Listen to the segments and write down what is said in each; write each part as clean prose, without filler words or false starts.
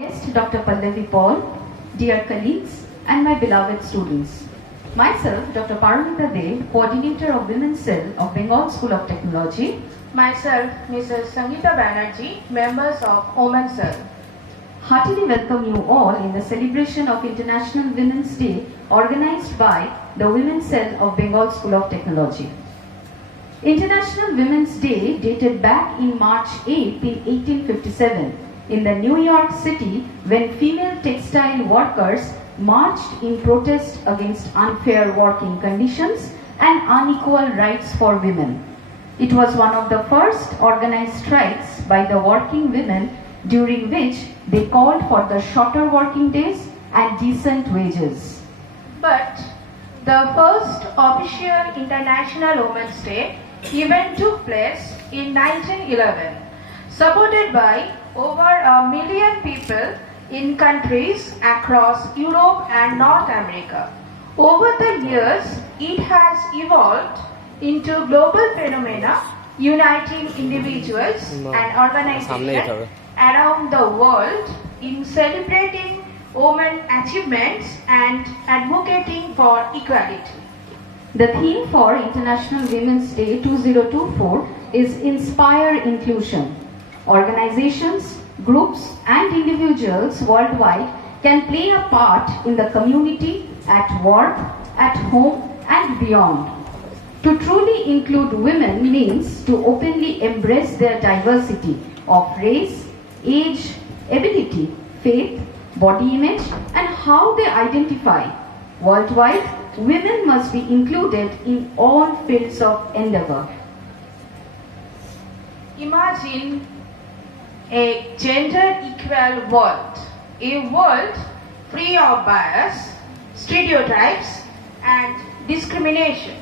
Guest Dr. Pallavi Paul, dear colleagues and my beloved students. Myself, Dr. Paramita De, Coordinator of Women's Cell of Bengal School of Technology. Myself, Mrs. Sangeeta Banerjee, members of Women's Cell. Heartily welcome you all in the celebration of International Women's Day organized by the Women's Cell of Bengal School of Technology. International Women's Day dated back in March 8 in 1857 in the New York City when female textile workers marched in protest against unfair working conditions and unequal rights for women. It was one of the first organized strikes by the working women during which they called for the shorter working days and decent wages. But the first official International Women's Day event took place in 1911, supported by over 1 million people in countries across Europe and North America. Over the years, it has evolved into global phenomena uniting individuals and organizations around the world in celebrating women's achievements and advocating for equality. The theme for International Women's Day 2024 is Inspire Inclusion. Organizations, groups and individuals worldwide can play a part in the community, at work, at home and beyond. To truly include women means to openly embrace their diversity of race, age, ability, faith, body image and how they identify. Worldwide, women must be included in all fields of endeavor. Imagine a gender-equal world, a world free of bias, stereotypes and discrimination,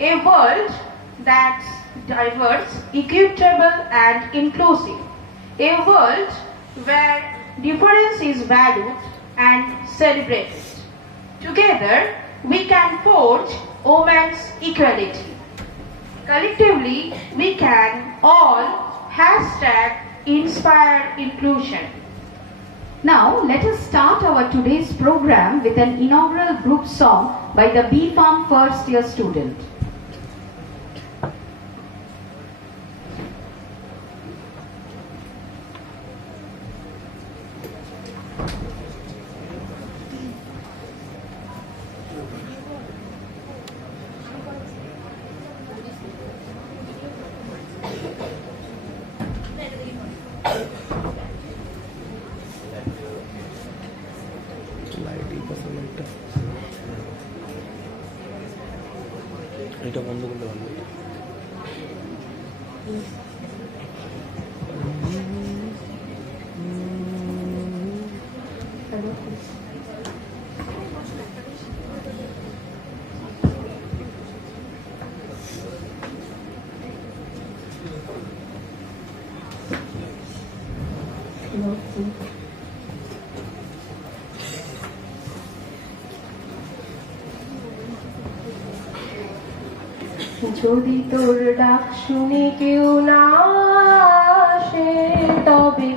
a world that's diverse, equitable and inclusive, a world where difference is valued and celebrated. Together, we can forge women's equality. Collectively, we can all #inspire inclusion. Now, let us start our today's program with an inaugural group song by the B Farm first year student. এটা বন্ধ করলে ভালো হতো। যদি তোর ডাক শুনে কেউ না আসে তবে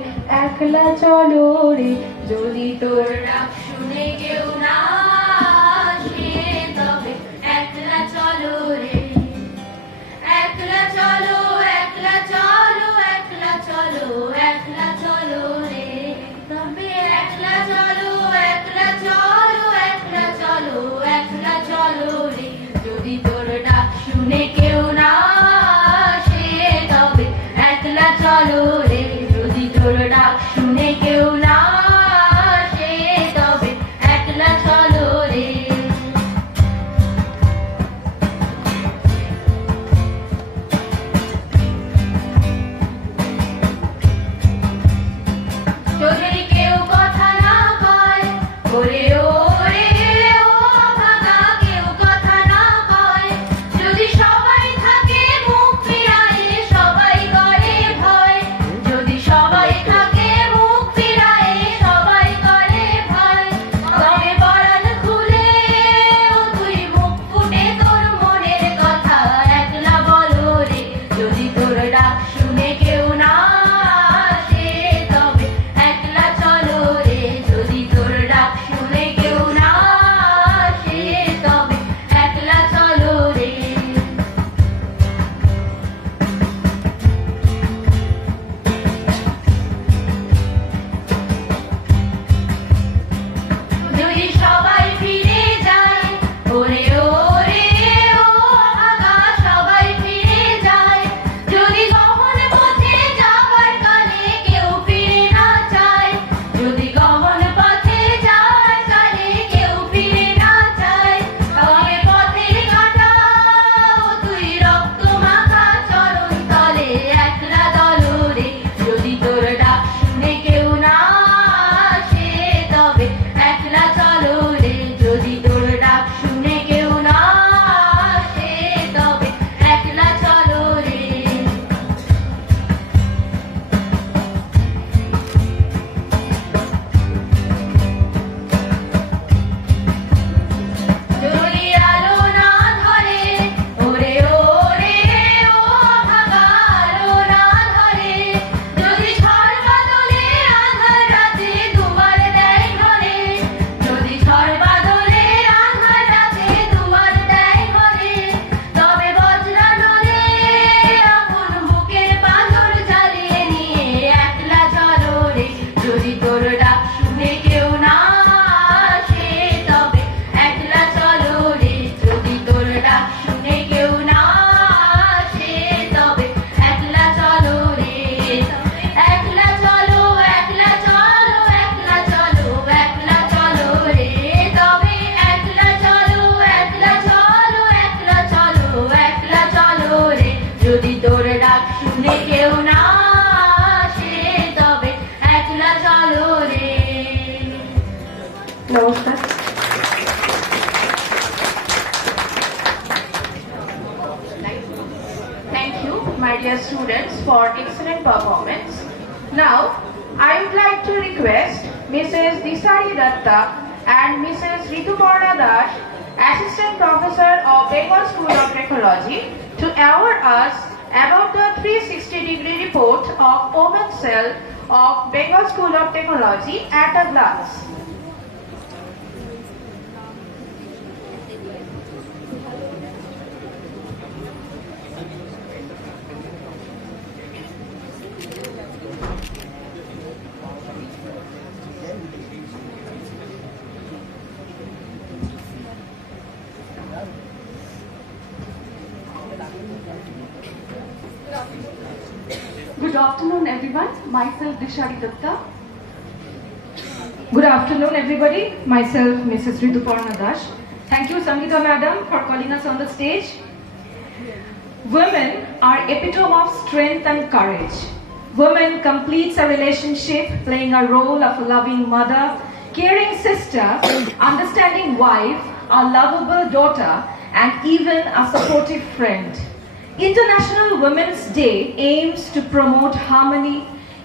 একলা চলো রে, যদি তোর ডাক শুনে কেউ না আসে তবে একলা চলো রে, একলা চলো একলা চলো একলা চলো একলা চলো রে, তবে একলা চলো একলা চলো একলা চলো একলা চলো রে, যদি তোর ডাক শুনে কেউ না আসে তবে একলা চলো রে, যদি তোর ডাক শুনে কেউ না আসে তবে একলা চলো রে। যদি কেউ কথা না কয় ওরে ওরে গেলে ও ভাগা, কেউ কথা না কয় যদি সবাই থাকে তোর ডাক শুনে কেউ না আসে তবে একলা চলো রে যদি তোর ডাক শুনে কেউ না আসে তবে একলা চলো রে একলা চলো একলা চলো একলা চলো একলা চলো রে তবে একলা চলো একলা চলো একলা চলো একলা চলো রে যদি তোর ডাক শুনে কেউ না আসে তবে একলা চলো রে নমস্কার। Thank you, my dear students, for excellent performance. Now, I would like to request Mrs. Disari Datta and Mrs. Rituparna Das, Assistant Professor of Bengal School of Technology, to award us about the 360-degree report of Women's Cell of Bengal School of Technology at a glance. Good afternoon, everyone. Myself, Dishari Datta. Good afternoon, everybody. Myself, Mrs. Rituparna Das. Thank you, Sangeeta Madam, for calling us on the stage. Women are epitome of strength and courage. Women completes a relationship playing a role of a loving mother, caring sister, understanding wife, a lovable daughter, and even a supportive friend. International Women's Day aims to promote harmony,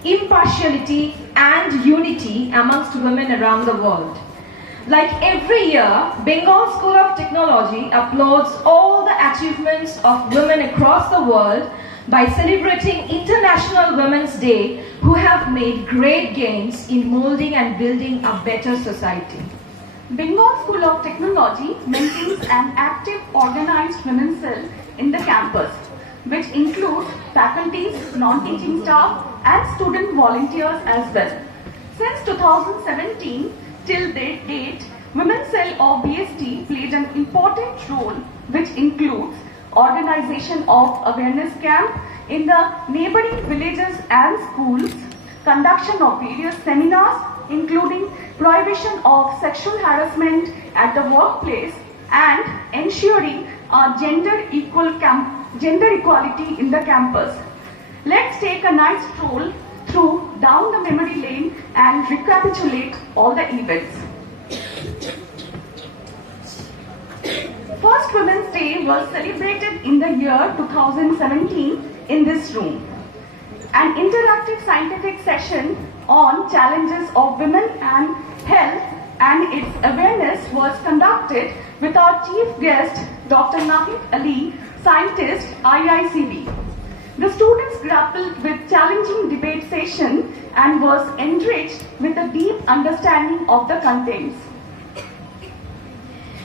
impartiality, and unity amongst women around the world. Like every year, Bengal School of Technology applauds all the achievements of women across the world by celebrating International Women's Day who have made great gains in molding and building a better society. Bengal School of Technology maintains an active organized women's cell in the campus, which includes faculties, non-teaching staff, and student volunteers as well. Since 2017 till date, Women's Cell of BST played an important role, which includes organization of awareness camp in the neighboring villages and schools, conduction of various seminars including prohibition of sexual harassment at the workplace, and ensuring a gender equality in the campus. Let's take a nice stroll through down the memory lane and recapitulate all the events. First Women's Day was celebrated in the year 2017 in this room. An interactive scientific session on challenges of women and health and its awareness was conducted with our chief guest, Dr. Nahid Ali, scientist, IICB. The students grappled with challenging debate session and was enriched with a deep understanding of the contents.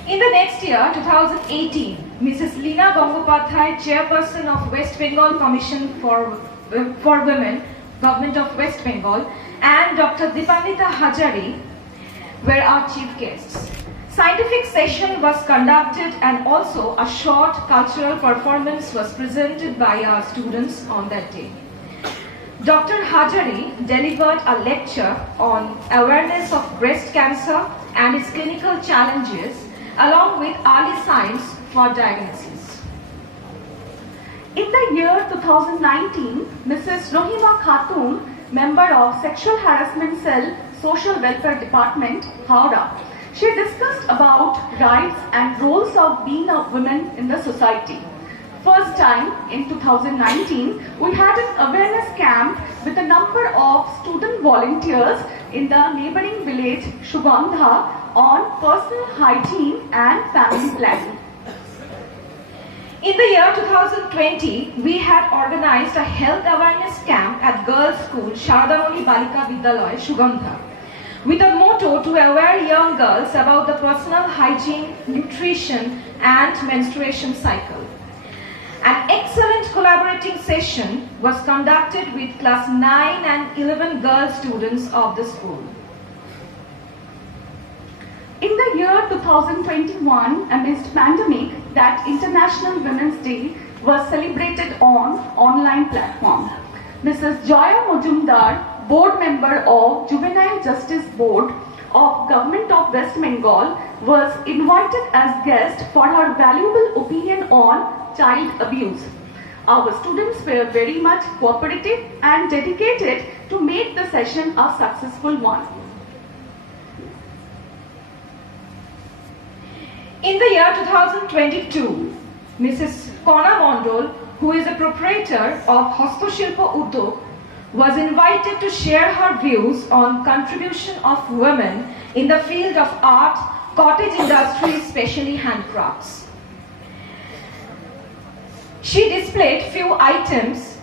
In the next year, 2018, Mrs. Leena Gangopadhyay, Chairperson of West Bengal Commission for Women, Government of West Bengal, and Dr. Dipandita Hajari were our chief guests. Scientific session was conducted and also a short cultural performance was presented by our students on that day. Dr. Hajari delivered a lecture on awareness of breast cancer and its clinical challenges along with early signs for diagnosis. In the year 2019, Mrs. Rohima Khatun, member of Sexual Harassment Cell, Social Welfare Department, Howrah, she discussed about rights and roles of being a woman in the society. First time in 2019, we had an awareness camp with a number of student volunteers in the neighboring village Shugandha on personal hygiene and family planning. In the year 2020, we had organized a health awareness camp at girls' school Sharadamani Balika Vidyalaya, Shugandha, with a motto to aware young girls about the personal hygiene, nutrition, and menstruation cycle. An excellent collaborating session was conducted with class 9 and 11 girl students of the school. 2021, amidst pandemic, that International Women's Day was celebrated on online platform. Mrs. Joya Mojumdar, board member of Juvenile Justice Board of Government of West Bengal, was invited as guest for her valuable opinion on child abuse. Our students were very much cooperative and dedicated to make the session a successful one. In the year 2022, Mrs. Kona Mondol, who is a proprietor of Hastoshilpo Uddog, was invited to share her views on contribution of women in the field of art, cottage industry, especially handcrafts. She displayed few items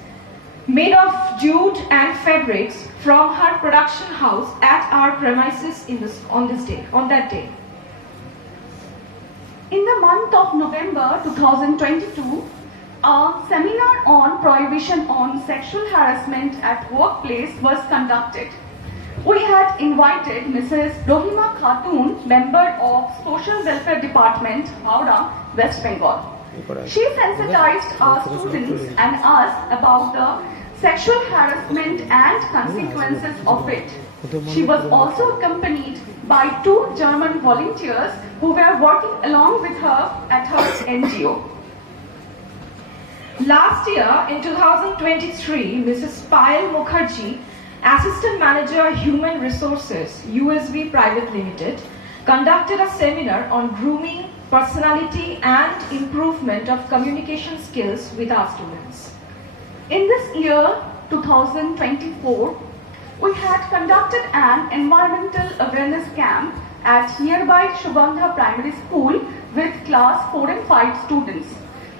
made of jute and fabrics from her production house at our premises on that day. In the month of November 2022, a seminar on prohibition on sexual harassment at workplace was conducted. We had invited Mrs. Rohima Khatun, member of Social Welfare Department, Howrah, West Bengal. She sensitized our students and us about the sexual harassment and consequences of it. She was also accompanied by 2 German volunteers who were working along with her at her NGO. Last year, in 2023, Mrs. Payal Mukherjee, Assistant Manager Human Resources, USB Private Limited, conducted a seminar on grooming, personality and improvement of communication skills with our students. In this year, 2024, we had conducted an environmental awareness camp at nearby Shubandha Primary School with class 4 and 5 students.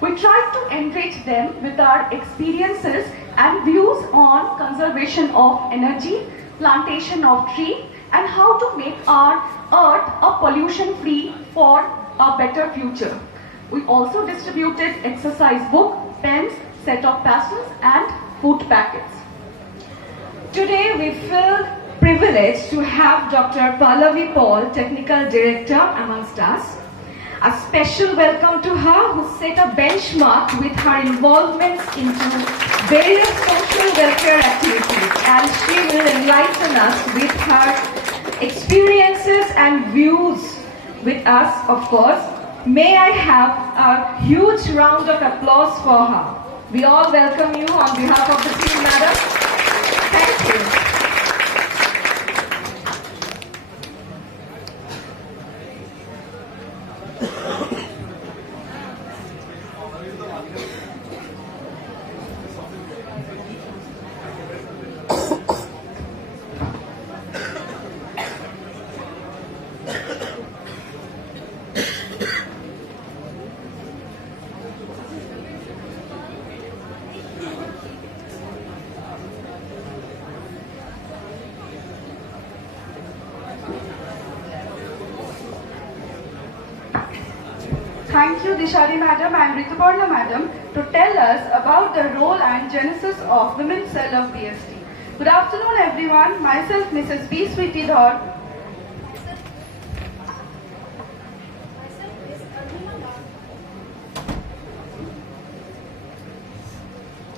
We tried to enrich them with our experiences and views on conservation of energy, plantation of tree, and how to make our earth a pollution-free for a better future. We also distributed exercise book, pens, set of pastels, and food packets. Today we feel privileged to have Dr. Pallavi Paul, Technical Director, amongst us. A special welcome to her, who set a benchmark with her involvement into various social welfare activities, and she will enlighten us with her experiences and views with us, of course. May I have a huge round of applause for her. We all welcome you on behalf of the team, madam. Thank you. Thank you, Dishari Madam and Rituparna Madam, to tell us about the role and genesis of Women's Cell of BST. Good afternoon, everyone. Myself, Mrs. B. Sweetie Dhar.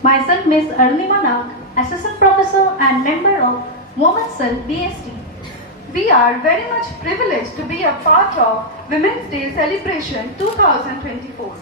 Myself, Ms. Arlima Nag, Assistant Professor and member of Women's Cell BST. We are very much privileged to be a part of Women's Day celebration 2024.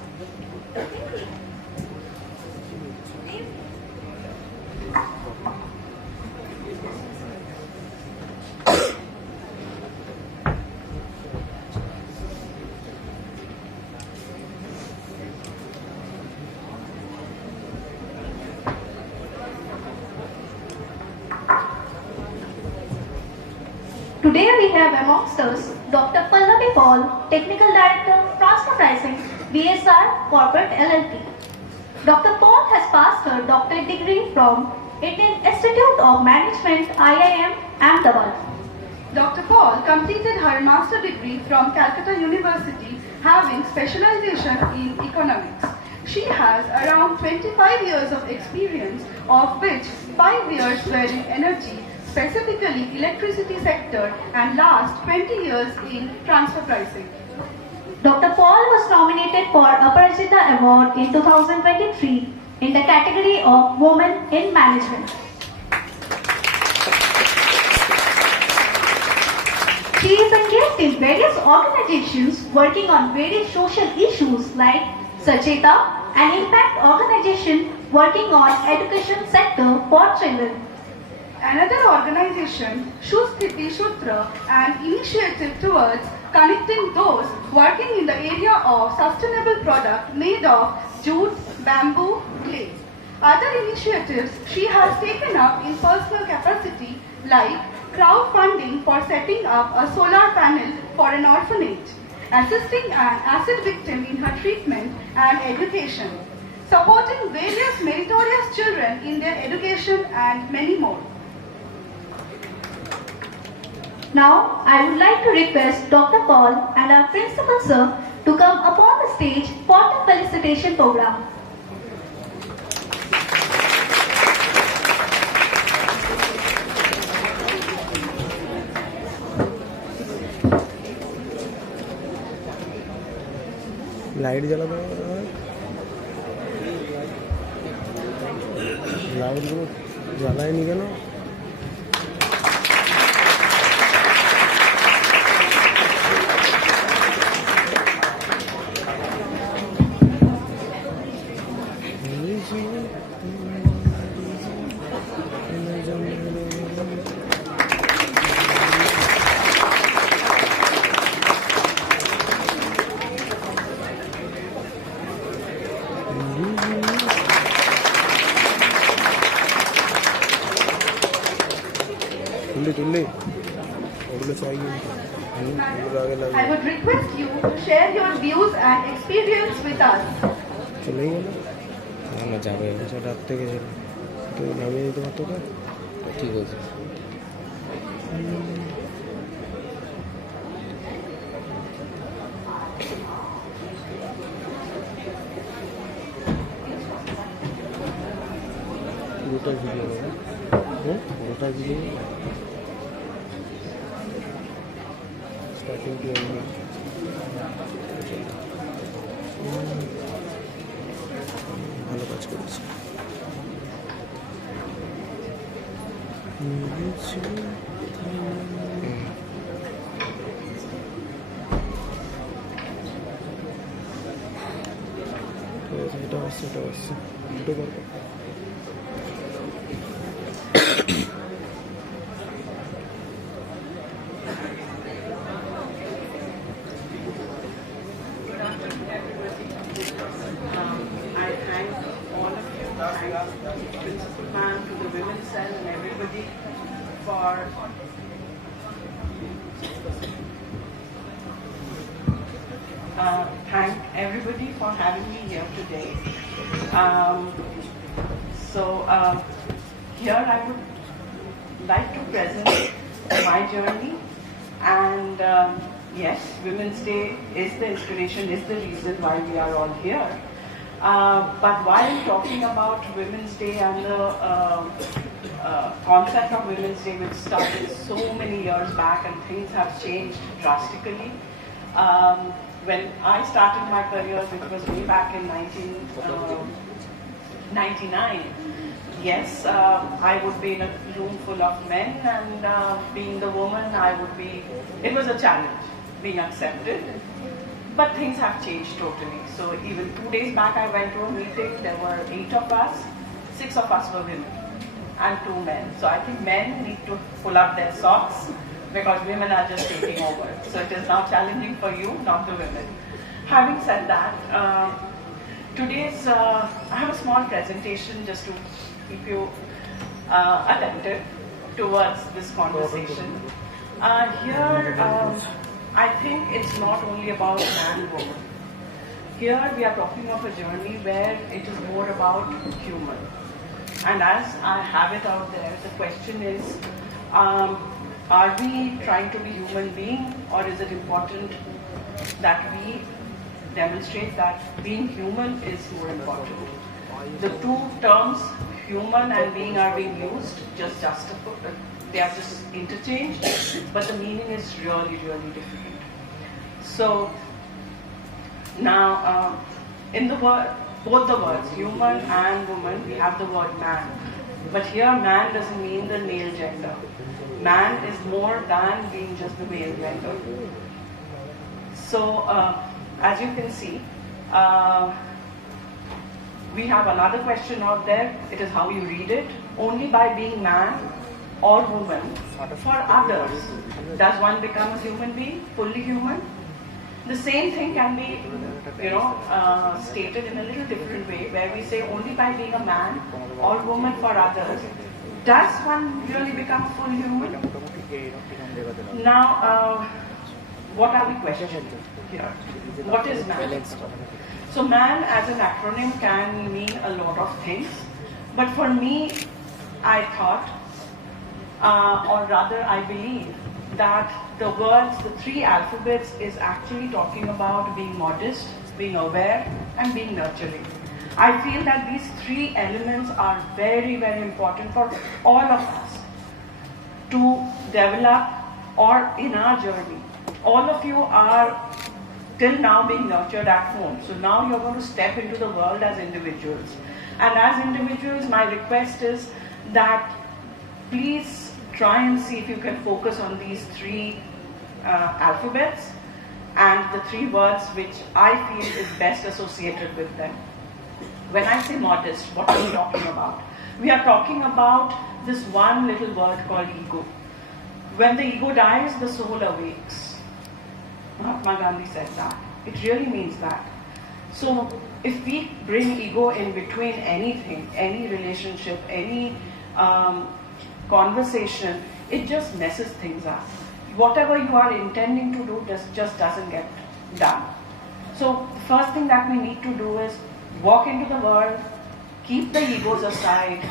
Today we have amongst us Dr. Pallavi Paul, Technical Director, Transfer Pricing, BSR Corporate LLP. Dr. Paul has passed her doctorate degree from Indian Institute of Management, IIM, Ahmedabad. Dr. Paul completed her master degree from Calcutta University, having specialization in economics. She has around 25 years of experience, of which 5 years were in energy, specifically electricity sector, and last 20 years in transfer pricing. Dr. Paul was nominated for Aparajita Award in 2023 in the category of Women in Management. She is engaged in various organizations working on various social issues like Sacheta, an impact organization working on education sector for children. Another organization, Shusthiti Shutra, an initiative towards connecting those working in the area of sustainable product made of jute, bamboo, clay. Other initiatives she has taken up in personal capacity like crowdfunding for setting up a solar panel for an orphanage, assisting an acid victim in her treatment and education, supporting various meritorious children in their education and many more. Now, I would like to request Dr. Paul and our principal sir to come upon the stage for the felicitation program. Light जला दो light जला ही नहीं क्या ना I would request you to share your views and experience with us. चलेंगे ना ना जावे ऐसा डालते के तो नामे तो बात होगा ठीक हो जाए गोटा वीडियो स्टार्टिंग की ভালো কাজ করেছে এটা আসছে দুটো করবো Principal ma'am, to the women's cell and everybody for thank everybody for having me here today. Here I would like to present my journey, and yes, Women's Day is the inspiration, is the reason why we are all here. But while talking about Women's Day and the concept of Women's Day, which started so many years back and things have changed drastically. When I started my career, which was way back in 1999, yes, I would be in a room full of men, and being the woman, it was a challenge being accepted. But things have changed totally. So even 2 days back I went to a meeting, there were 8 of us, 6 of us were women and 2 men. So I think men need to pull up their socks because women are just taking over. So it is now challenging for you, not the women. Having said that, I have a small presentation just to keep you attentive towards this conversation. Here, I think it's not only about man and woman. Here we are talking of a journey where it is more about human. And as I have it out there, the question is, are we trying to be human being, or is it important that we demonstrate that being human is more important? The two terms, human and being, are being used just They are just interchanged, but the meaning is really, really different. So now, in the word, both the words, human and woman, we have the word man. But here, man doesn't mean the male gender. Man is more than being just the male gender. So, as you can see, we have another question out there. It is how you read it. Only by being man or woman for others does one become a human being, fully human. The same thing can be, stated in a little different way, where we say only by being a man or woman for others does one really become full human. Now, what are we questioning here? What is man? So man as an acronym can mean a lot of things, but for me, I thought, or rather I believe, that the words, the three alphabets, is actually talking about being modest, being aware, and being nurturing. I feel that these three elements are very, very important for all of us to develop or in our journey. All of you are till now being nurtured at home. So now you're going to step into the world as individuals. And as individuals, my request is that please try and see if you can focus on these three alphabets and the three words which I feel is best associated with them. When I say modest, what are we talking about? We are talking about this one little word called ego. When the ego dies, the soul awakes. Mahatma Gandhi said that. It really means that. So if we bring ego in between anything, any relationship, any conversation, it just messes things up. Whatever you are intending to do just doesn't get done. So the first thing that we need to do is walk into the world, keep the egos aside,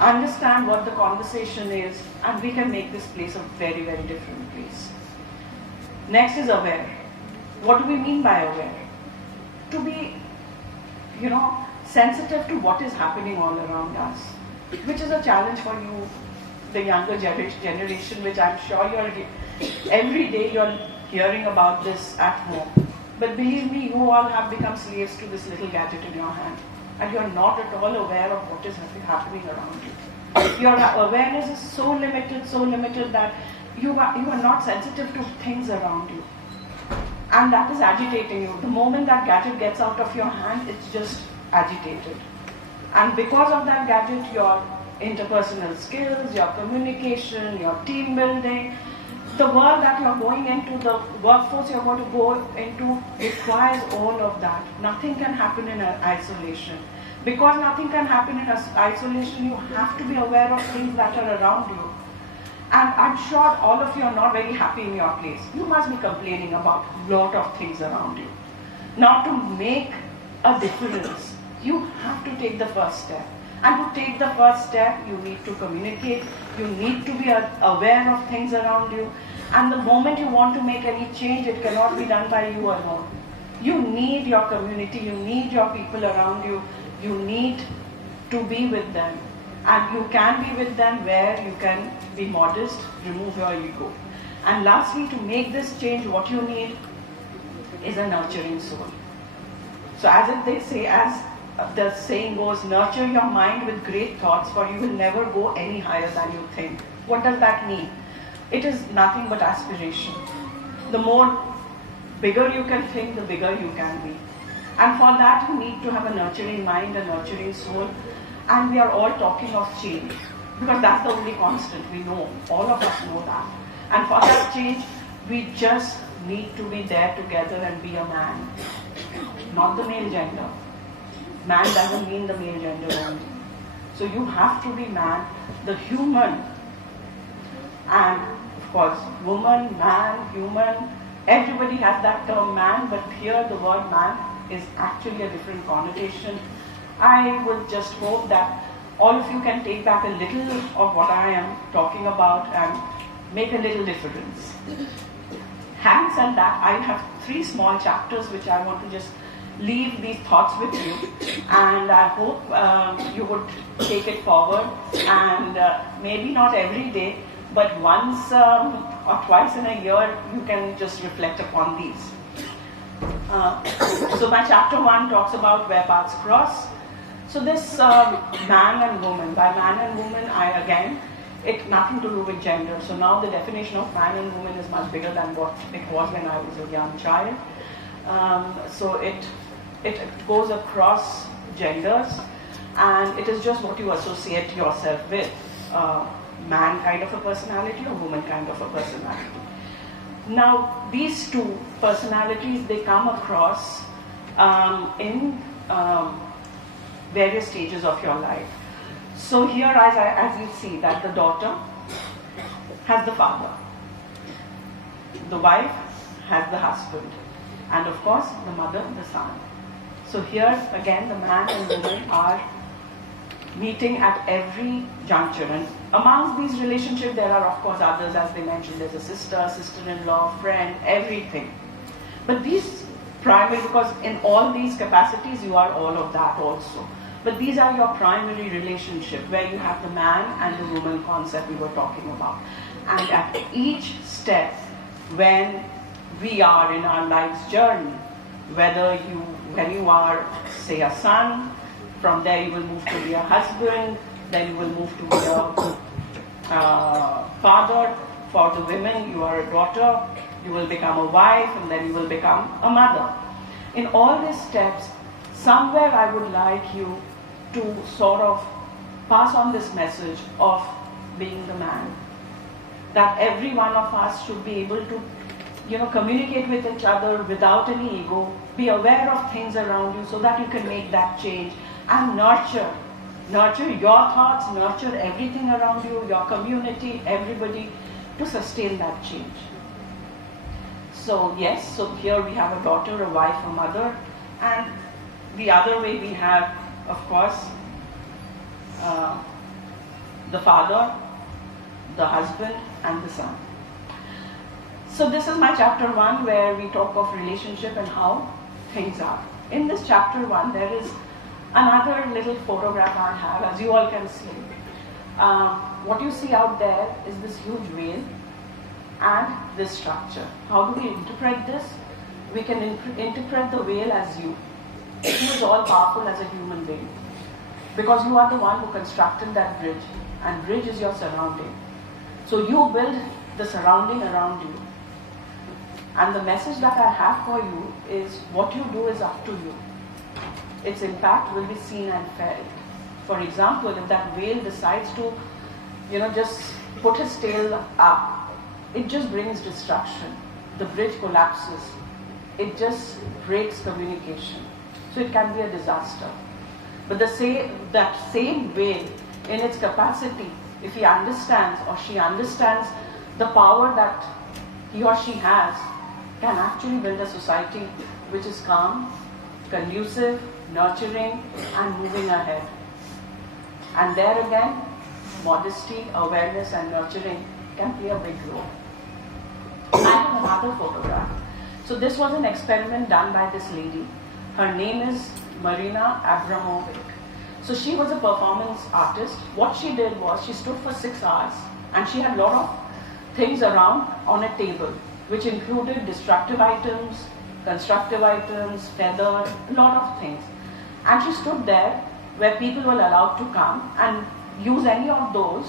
understand what the conversation is, and we can make this place a very, very different place. Next is aware. What do we mean by aware? To be, sensitive to what is happening all around us, which is a challenge for you, the younger generation, which I'm sure every day you're hearing about this at home. But believe me, you all have become slaves to this little gadget in your hand, and you're not at all aware of what is happening around you. Your awareness is so limited that you are not sensitive to things around you. And that is agitating you. The moment that gadget gets out of your hand, it's just agitated. And because of that gadget, your interpersonal skills, your communication, your team building, the world that you're going into, the workforce you're going to go into, requires all of that. Nothing can happen in isolation. Because nothing can happen in isolation, you have to be aware of things that are around you. And I'm sure all of you are not very happy in your place. You must be complaining about a lot of things around you. Now, to make a difference, you have to take the first step. And to take the first step, you need to communicate, you need to be aware of things around you. And the moment you want to make any change, it cannot be done by you alone. You need your community, you need your people around you, you need to be with them. And you can be with them where you can be modest, remove your ego. And lastly, to make this change, what you need is a nurturing soul. So as the saying goes, nurture your mind with great thoughts, for you will never go any higher than you think. What does that mean? It is nothing but aspiration. The more bigger you can think, the bigger you can be. And for that, you need to have a nurturing mind, a nurturing soul. And we are all talking of change, because that's the only constant. We know, all of us know that. And for that change, we just need to be there together and be a man, not the male gender. Man doesn't mean the male gender only. So you have to be man, the human. And of course, woman, man, human, everybody has that term man, but here the word man is actually a different connotation. I would just hope that all of you can take back a little of what I am talking about and make a little difference. Having said that, I have 3 small chapters which I want to just leave these thoughts with you, and I hope you would take it forward, and maybe not every day, but once or twice in a year, you can just reflect upon these. So my chapter 1 talks about where paths cross. So this man and woman, by man and woman, it nothing to do with gender. So now the definition of man and woman is much bigger than what it was when I was a young child. So it goes across genders, and it is just what you associate yourself with, man kind of a personality or woman kind of a personality. Now these two personalities, they come across in various stages of your life. So here, as you see, that the daughter has the father, the wife has the husband, and of course the mother, the son. So here again, the man and woman are meeting at every juncture, and amongst these relationships there are of course others, as they mentioned, there's a sister, sister-in-law, friend, everything. But these primary, because in all these capacities you are all of that also. But these are your primary relationships where you have the man and the woman concept we were talking about. And at each step, when we are in our life's journey, when you are, say, a son, from there you will move to be a husband, then you will move to be a father. For the women, you are a daughter, you will become a wife, and then you will become a mother. In all these steps, somewhere I would like you to sort of pass on this message of being the man. That every one of us should be able to, communicate with each other without any ego, be aware of things around you so that you can make that change, and nurture your thoughts, nurture everything around you, your community, everybody, to sustain that change. So yes, so here we have a daughter, a wife, a mother, and the other way we have, of course, the father, the husband, and the son. So this is my chapter 1 where we talk of relationship and how things are. In this chapter 1, there is another little photograph I have, as you all can see. What you see out there is this huge whale and this structure. How do we interpret this? We can interpret the whale as you. He is all powerful as a human being, because you are the one who constructed that bridge, and bridge is your surrounding. So you build the surrounding around you, and the message that I have for you is what you do is up to you. Its impact will be seen and felt. For example, if that whale decides to, just put his tail up, it just brings destruction. The bridge collapses. It just breaks communication. So it can be a disaster. But that same whale, in its capacity, if he understands or she understands the power that he or she has, can actually build a society which is calm, conducive, nurturing, and moving ahead. And there again, modesty, awareness, and nurturing can play a big role. I have another photograph. So this was an experiment done by this lady. Her name is Marina Abramovic. So she was a performance artist. What she did was she stood for 6 hours, and she had a lot of things around on a table, which included destructive items, constructive items, feather, a lot of things. And she stood there where people were allowed to come and use any of those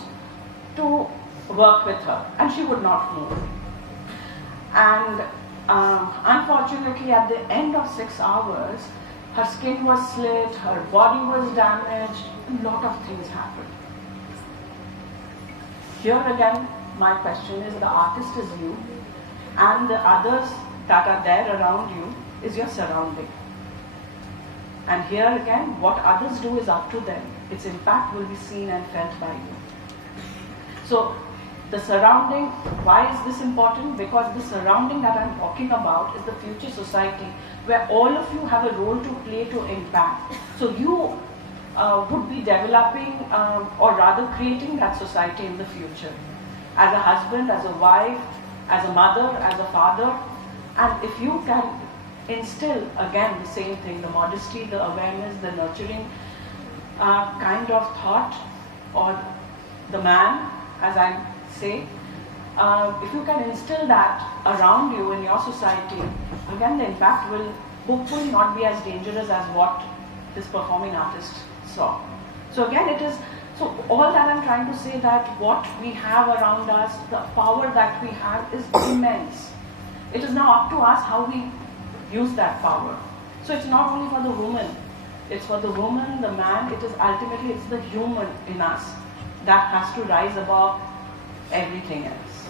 to work with her, and she would not move. And unfortunately, at the end of 6 hours, her skin was slit, her body was damaged, a lot of things happened. Here again, my question is, the artist is you, and the others that are there around you is your surrounding. And here again, what others do is up to them. Its impact will be seen and felt by you. So the surrounding, why is this important? Because the surrounding that I'm talking about is the future society where all of you have a role to play to impact. So you would be developing or rather creating that society in the future. As a husband, as a wife, as a mother, as a father. And if you can instill again the same thing, the modesty, the awareness, the nurturing kind of thought, or the man, as I'm say. If you can instill that around you in your society, again the impact will hopefully not be as dangerous as what this performing artist saw. So again it is, so all that I'm trying to say, that what we have around us, the power that we have is immense. It is now up to us how we use that power. So it's not only for the woman, it's for the woman, the man, it is ultimately, it's the human in us that has to rise above everything else.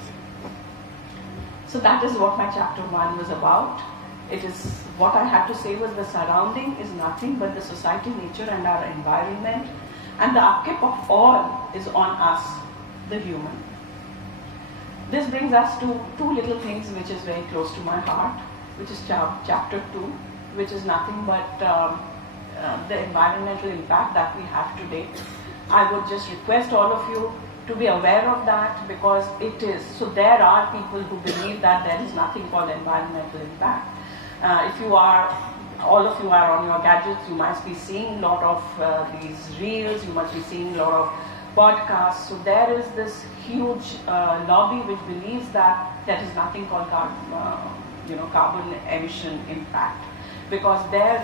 So that is what my chapter 1 was about. It is, what I had to say was the surrounding is nothing but the society, nature and our environment, and the upkeep of all is on us, the human. This brings us to two little things which is very close to my heart, which is chapter 2, which is nothing but the environmental impact that we have today. I would just request all of you to be aware of that, because it is, so there are people who believe that there is nothing called environmental impact. If you are, all of you are on your gadgets, you must be seeing a lot of these reels, you must be seeing a lot of podcasts. So there is this huge lobby which believes that there is nothing called carbon emission impact, because there,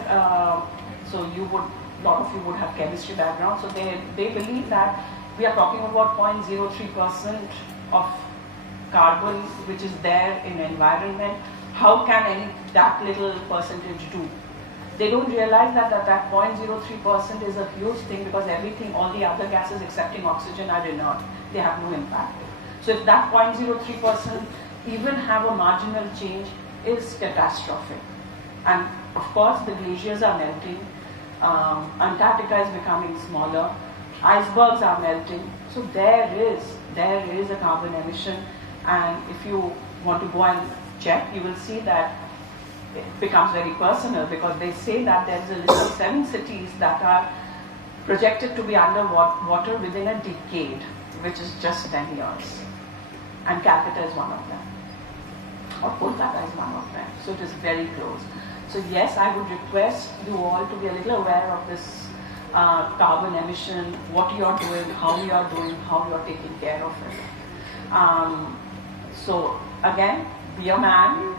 so you would, a lot of you would have chemistry background, so they believe that we are talking about 0.03% of carbon which is there in the environment. How can that little percentage do? They don't realize that that 0.03% is a huge thing, because everything, all the other gases excepting oxygen are inert. They have no impact. So if that 0.03% even have a marginal change, is catastrophic. And of course the glaciers are melting, Antarctica is becoming smaller, icebergs are melting. So there is a carbon emission, and if you want to go and check, you will see that it becomes very personal, because they say that there is a list of 7 cities that are projected to be under water within a decade, which is just 10 years. And Calcutta is one of them, or Kolkata is one of them. So it is very close. So yes, I would request you all to be a little aware of this carbon emission, what you are doing, how you are doing, how you are taking care of it. So again, be a man,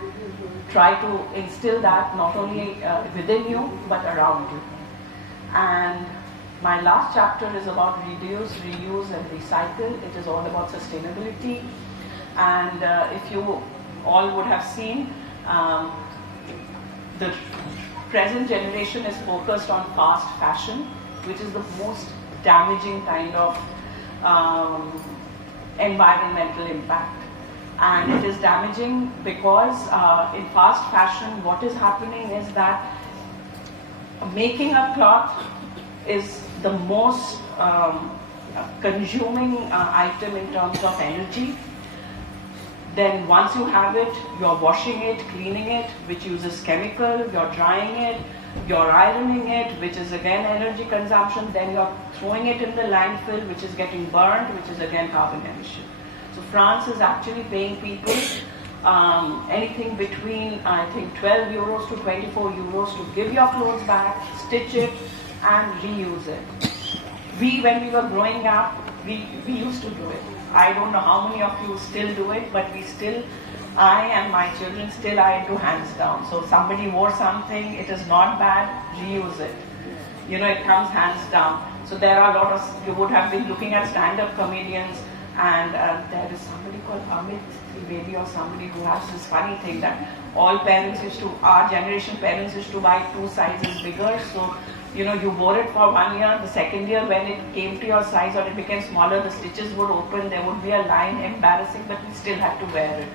try to instill that not only within you, but around you. And my last chapter is about reduce, reuse and recycle. It is all about sustainability. And if you all would have seen, the present generation is focused on fast fashion, which is the most damaging kind of environmental impact. And it is damaging because in fast fashion, what is happening is that making a cloth is the most consuming item in terms of energy. Then once you have it, you're washing it, cleaning it, which uses chemical, you're drying it, you're ironing it, which is again energy consumption, then you're throwing it in the landfill, which is getting burned, which is again carbon emission. So France is actually paying people anything between, I think, 12 euros to 24 euros to give your clothes back, stitch it, and reuse it. When we were growing up, we used to do it. I don't know how many of you still do it, but I and my children still are into hands down. So somebody wore something, it is not bad, reuse it. It comes hands down. So there are a lot of, you would have been looking at stand-up comedians, and there is somebody called Amit Trivedi or somebody who has this funny thing that all parents our generation parents used to buy 2 sizes bigger. So, you wore it for 1 year, the second year when it came to your size or it became smaller, the stitches would open, there would be a line, embarrassing, but we still had to wear it.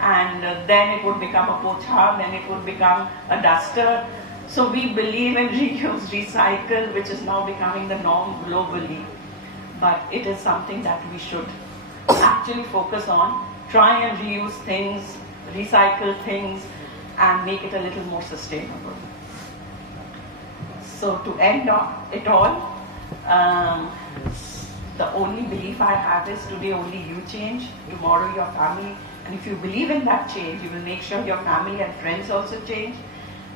And then it would become a pocha, then it would become a duster. So we believe in reuse, recycle, which is now becoming the norm globally. But it is something that we should actually focus on, try and reuse things, recycle things, and make it a little more sustainable. So to end it all, the only belief I have is today only you change, tomorrow your family. And if you believe in that change, you will make sure your family and friends also change.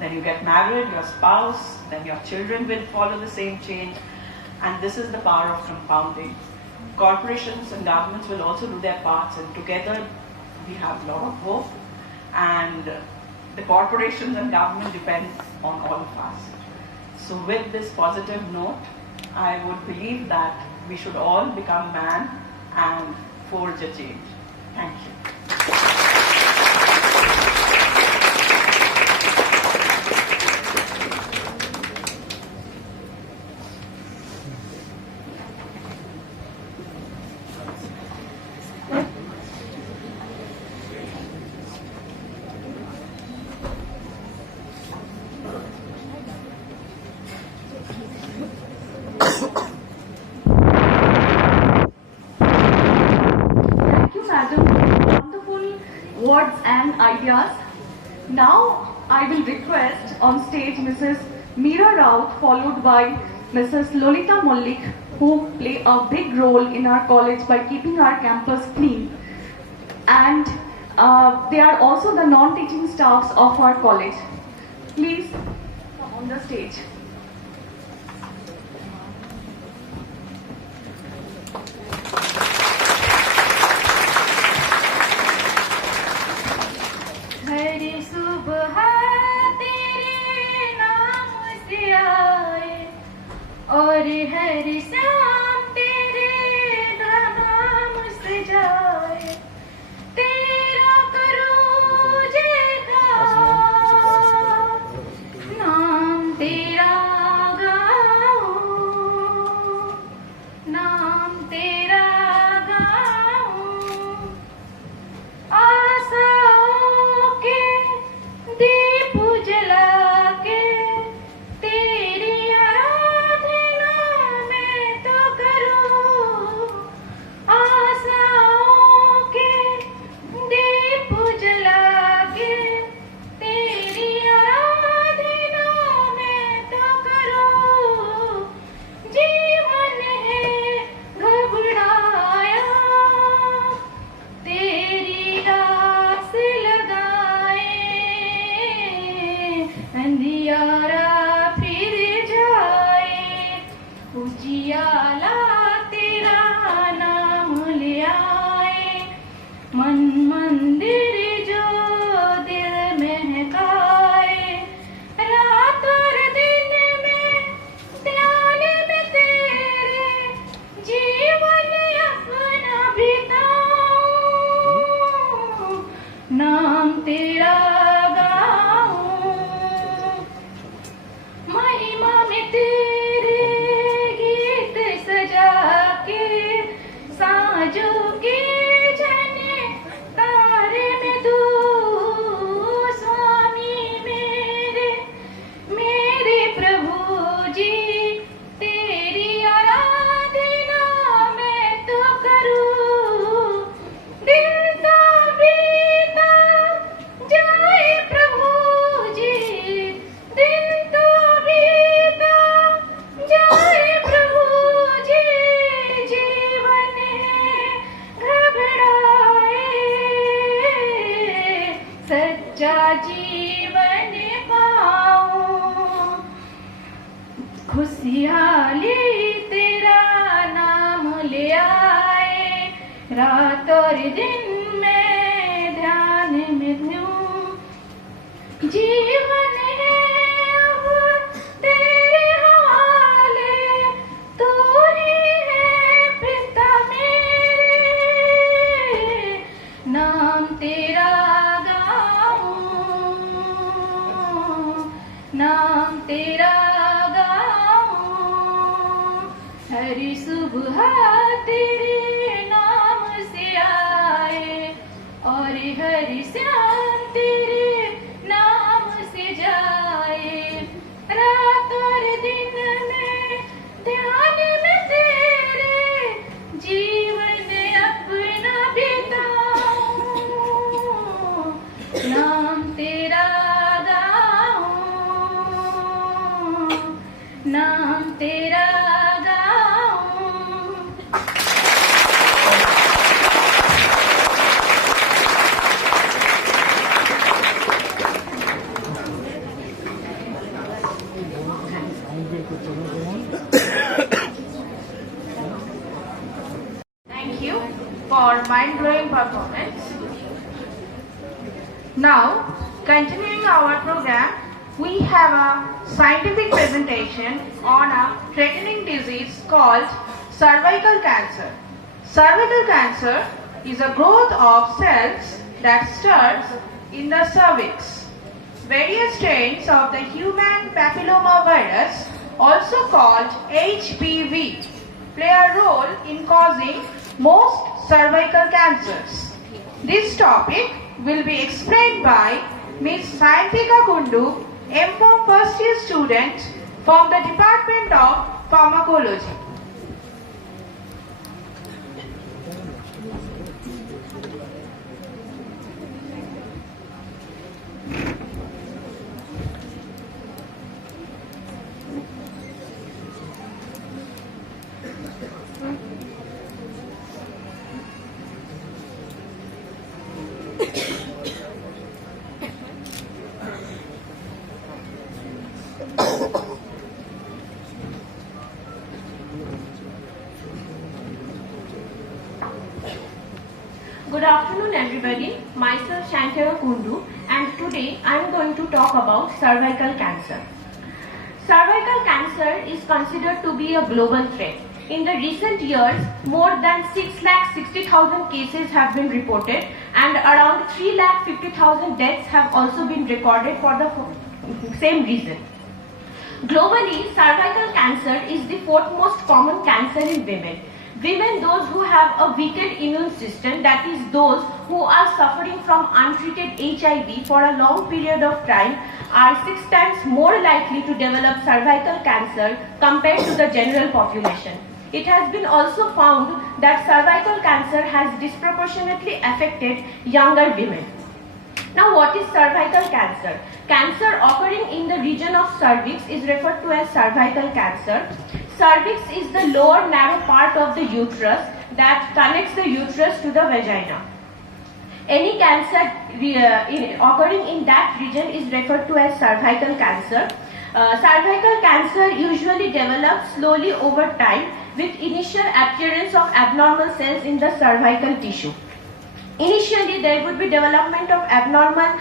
Then you get married, your spouse, then your children will follow the same change. And this is the power of compounding. corporations and governments will also do their parts, and together we have a lot of hope. And the corporations and government depend on all of us. So with this positive note, I would believe that we should all become man and forge a change. Thank you. Thank you, madam, for wonderful words and ideas. Now I will request on stage Mrs. Meera Raut, followed by Mrs. Lolita Mollik, who play a big role in our college by keeping our campus clean. And they are also the non-teaching staffs of our college. Please come on the stage. हर सुबह तेरे नाम से आए और हर शाम तेरे नाम से जाए, तेरा करूं जयकार, नाम तेरा गाऊं, नाम तेरा गाऊं, आशाओं के दीप जला के तेरी आराधना मैं तो करूं, आशाओं के दीप जला के तेरी आराधना मैं तो करूं, जीवन है घबराया तेरी आस लगाए, अंधियारा फिर जाए, उजियाला तेरा नाम ले आए, मन मंदिर जो दिल महकाए, रात और दिन में ध्यान में तेरे जीवन अपना बिताऊं, नाम तेरा गाऊं, महिमा में तेरे गीत सजा के साजों के जने तारे में तू स्वामी मेरे, मेरे प्रभु जी तेरी आराधना मैं तो करूं, दिन तो बीता जाए प्रभु जी, दिन तो बीता जाए प्रभु जी, जीवन है घबराए, सच्चा जीवन पाऊं, खुशहाली तेरा नाम ले आए, रात और दिन में ध्यान में ध्यूं, जीवन है अब तेरे हवाले, तू ही है पिता मेरे, नाम तेरा गाऊं, नाम तेरा गाऊं, हर सुबह तेरे नाम से आए और हर शाम तेरे नाम से जाए, रात और दिन में ध्यान में तेरे जीवन अपना बिताऊं, नाम तेरा गाऊं, नाम तेरा performance. Now, continuing our program, we have a scientific presentation on a threatening disease called cervical cancer. Cervical cancer is a growth of cells that starts in the cervix. Various strains of the human papillomavirus, also called HPV, play a role in causing most cervical cancers. This topic will be explained by Ms. Sayantika Kundu, M.Pharm first year student from the Department of Pharmacology. Good afternoon everybody, myself Shantara Kundu, and today I am going to talk about cervical cancer. Cervical cancer is considered to be a global threat. In the recent years, more than 6,60,000 cases have been reported and around 3,50,000 deaths have also been recorded for the same reason. Globally, cervical cancer is the fourth most common cancer in women. Women, those who have a weakened immune system, that is those who are suffering from untreated HIV for a long period of time, are 6 times more likely to develop cervical cancer compared to the general population. It has been also found that cervical cancer has disproportionately affected younger women. Now, what is cervical cancer? Cancer occurring in the region of cervix is referred to as cervical cancer. Cervix is the lower narrow part of the uterus that connects the uterus to the vagina. Any cancer occurring in that region is referred to as cervical cancer. Cervical cancer usually develops slowly over time with initial appearance of abnormal cells in the cervical tissue. Initially, there would be development of abnormal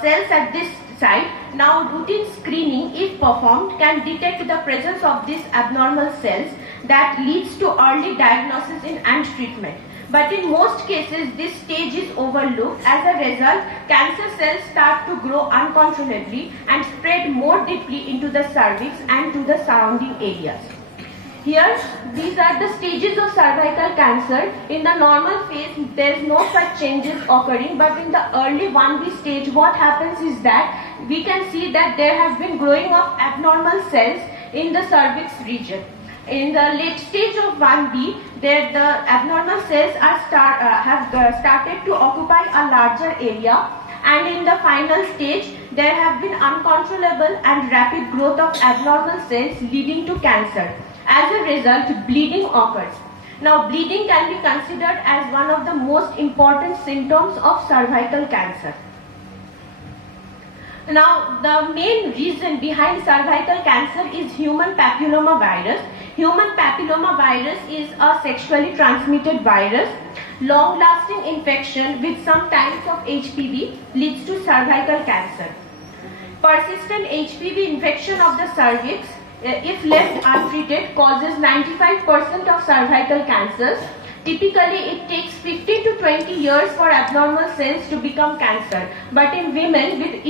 cells at this site. Now, routine screening, if performed, can detect the presence of these abnormal cells that leads to early diagnosis and treatment. But in most cases, this stage is overlooked. As a result, cancer cells start to grow uncontrollably and spread more deeply into the cervix and to the surrounding areas. Here, these are the stages of cervical cancer. In the normal phase, there is no such changes occurring, but in the early 1B stage, what happens is that we can see that there has been growing of abnormal cells in the cervix region. In the late stage of 1B, the abnormal cells have started to occupy a larger area, and in the final stage, there have been uncontrollable and rapid growth of abnormal cells leading to cancer. As a result, bleeding occurs. Now, bleeding can be considered as one of the most important symptoms of cervical cancer. Now, the main reason behind cervical cancer is human papillomavirus. Human papillomavirus is a sexually transmitted virus. Long-lasting infection with some types of HPV leads to cervical cancer. Persistent HPV infection of the cervix, if left untreated, causes 95% of cervical cancers. Typically, it takes 15 to 20 years for abnormal cells to become cancer. But in women with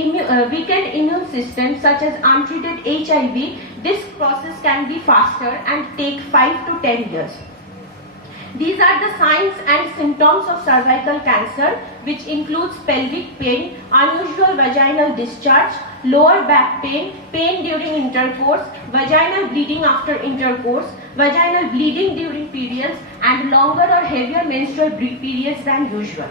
weakened immune systems, such as untreated HIV, this process can be faster and take 5 to 10 years. These are the signs and symptoms of cervical cancer, which includes pelvic pain, unusual vaginal discharge, lower back pain, pain during intercourse, vaginal bleeding after intercourse, vaginal bleeding during periods, and longer or heavier menstrual periods than usual.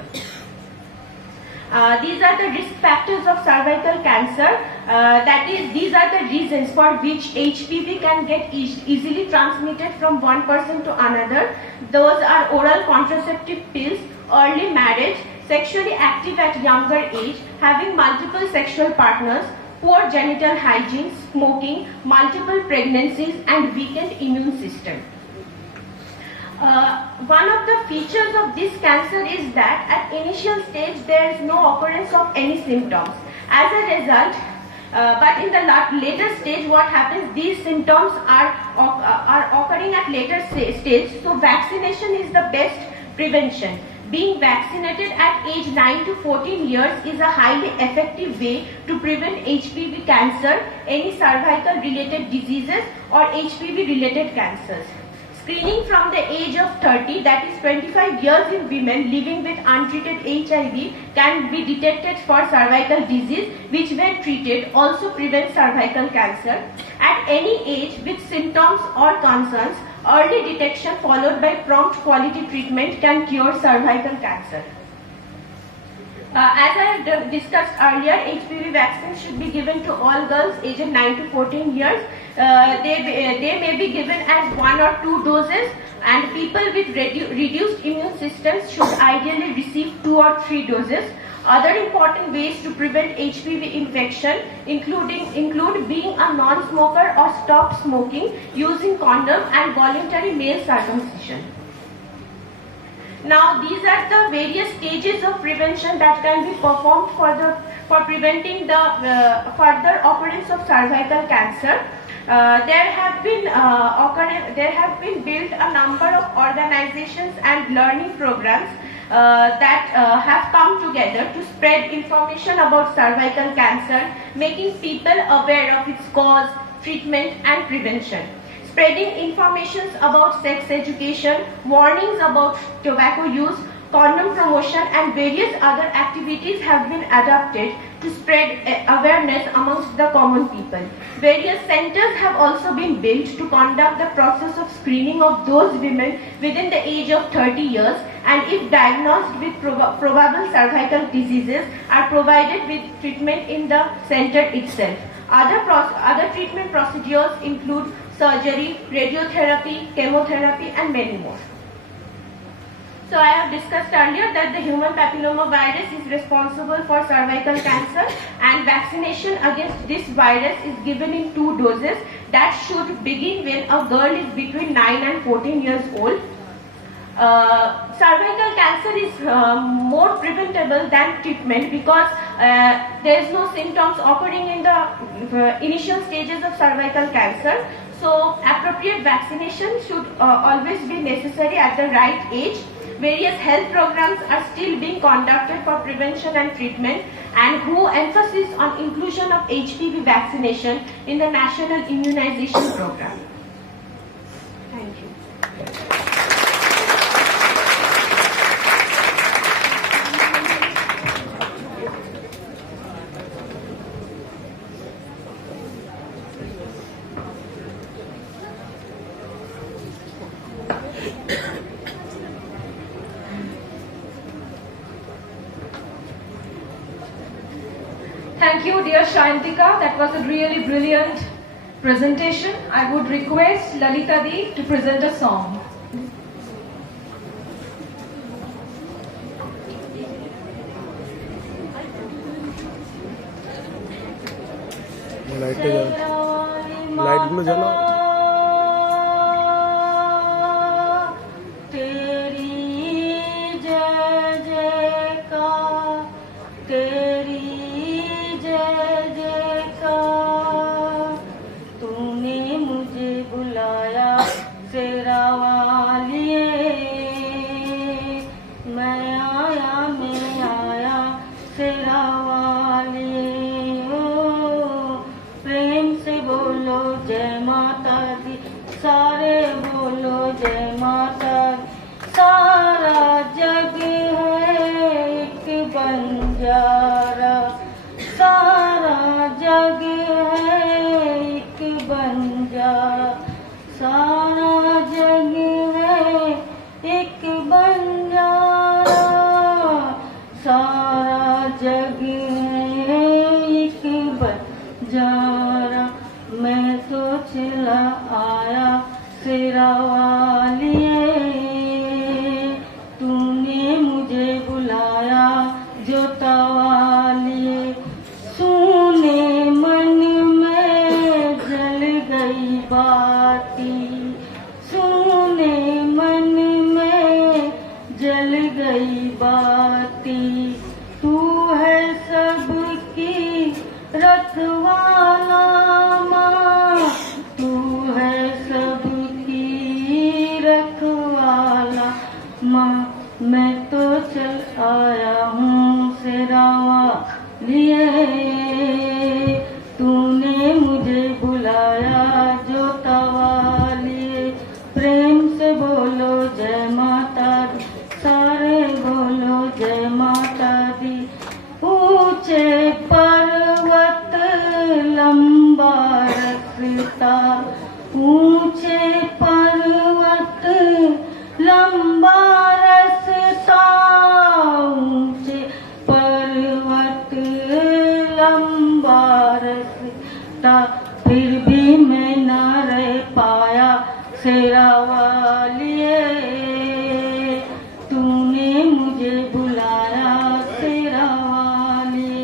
These are the risk factors of cervical cancer. That is, these are the reasons for which HPV can get easily transmitted from one person to another. Those are oral contraceptive pills, early marriage, sexually active at younger age, having multiple sexual partners, poor genital hygiene, smoking, multiple pregnancies, and weakened immune system. One of the features of this cancer is that at initial stage there is no occurrence of any symptoms. As a result, but in the later stage what happens, these symptoms are occurring at later stage, so vaccination is the best prevention. Being vaccinated at age 9 to 14 years is a highly effective way to prevent HPV cancer, any cervical related diseases or HPV related cancers. Screening from the age of 30, that is 25 years in women living with untreated HIV can be detected for cervical disease, which when treated also prevents cervical cancer. At any age with symptoms or concerns, early detection followed by prompt quality treatment can cure cervical cancer. As I have discussed earlier, HPV vaccine should be given to all girls aged 9 to 14 years. They may be given as 1 or 2 doses, and people with reduced immune systems should ideally receive 2 or 3 doses. Other important ways to prevent HPV infection include being a non-smoker or stop smoking, using condom and voluntary male circumcision. Now these are the various stages of prevention that can be performed for preventing the further occurrence of cervical cancer. There have been built a number of organizations and learning programs that have come together to spread information about cervical cancer, making people aware of its cause, treatment and prevention. Spreading information about sex education, warnings about tobacco use, condom promotion and various other activities have been adopted to spread awareness amongst the common people. Various centers have also been built to conduct the process of screening of those women within the age of 30 years, and if diagnosed with probable cervical diseases, are provided with treatment in the center itself. Other treatment procedures include surgery, radiotherapy, chemotherapy and many more. So I have discussed earlier that the human papilloma virus is responsible for cervical cancer, and vaccination against this virus is given in 2 doses that should begin when a girl is between 9 and 14 years old. Cervical cancer is more preventable than treatment because there is no symptoms occurring in the initial stages of cervical cancer. So appropriate vaccination should always be necessary at the right age. Various health programs are still being conducted for prevention and treatment, and who emphasis on inclusion of HPV vaccination in the national immunization program. Thank you. Thank you, dear Shayantika. That was a really brilliant presentation. I would request Lalita Di to present a song. Light में जाना जय माता तूने मुझे बुलाया जोता वाली, प्रेम से बोलो जय माता दी, सारे बोलो जय माता दी। ऊंचे पर्वत लंबा रखता, ऊंचे पर्वत लंबा रास्ता, ऊंचे पर्वत लंबा रास्ता, फिर भी मैं न रह पाया शेरा वालिए, तूने मुझे बुलाया शेरा वाली,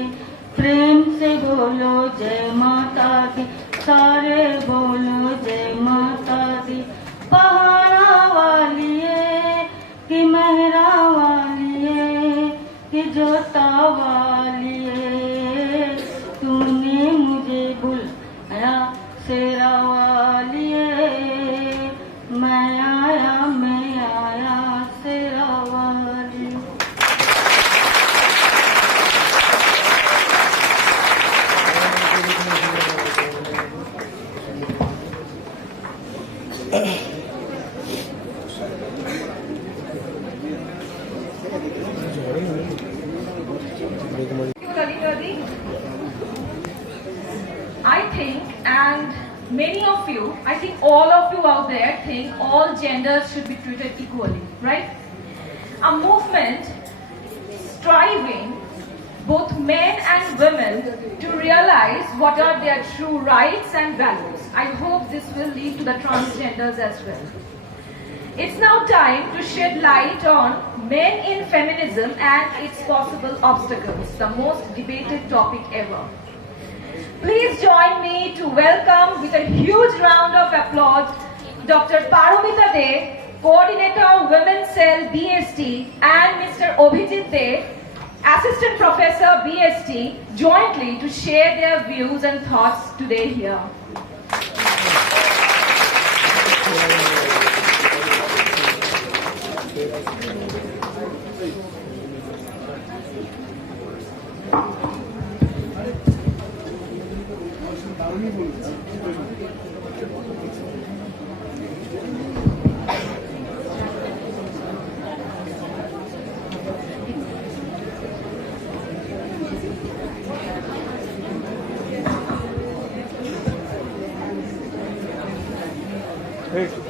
प्रेम से बोलो जय माता दी, सारे बोलो जय माता दी। पहाड़ा वालिए कि मेहरा वालिए कि जोता वालिए, तूने मुझे बुलाया शेरा वालिए, मैं आया शेरा वाली। I think, and many of you, I think all of you out there think all genders should be treated equally, right? A movement striving both men and women to realize what are their true rights and values. I hope this will lead to the transgenders as well. It's now time to shed light on men in feminism and its possible obstacles, the most debated topic ever. Please join me to welcome with a huge round of applause Dr. Paromita De, Coordinator Women's Cell BST, and Mr. Obhijit De, Assistant Professor BST, jointly to share their views and thoughts today here.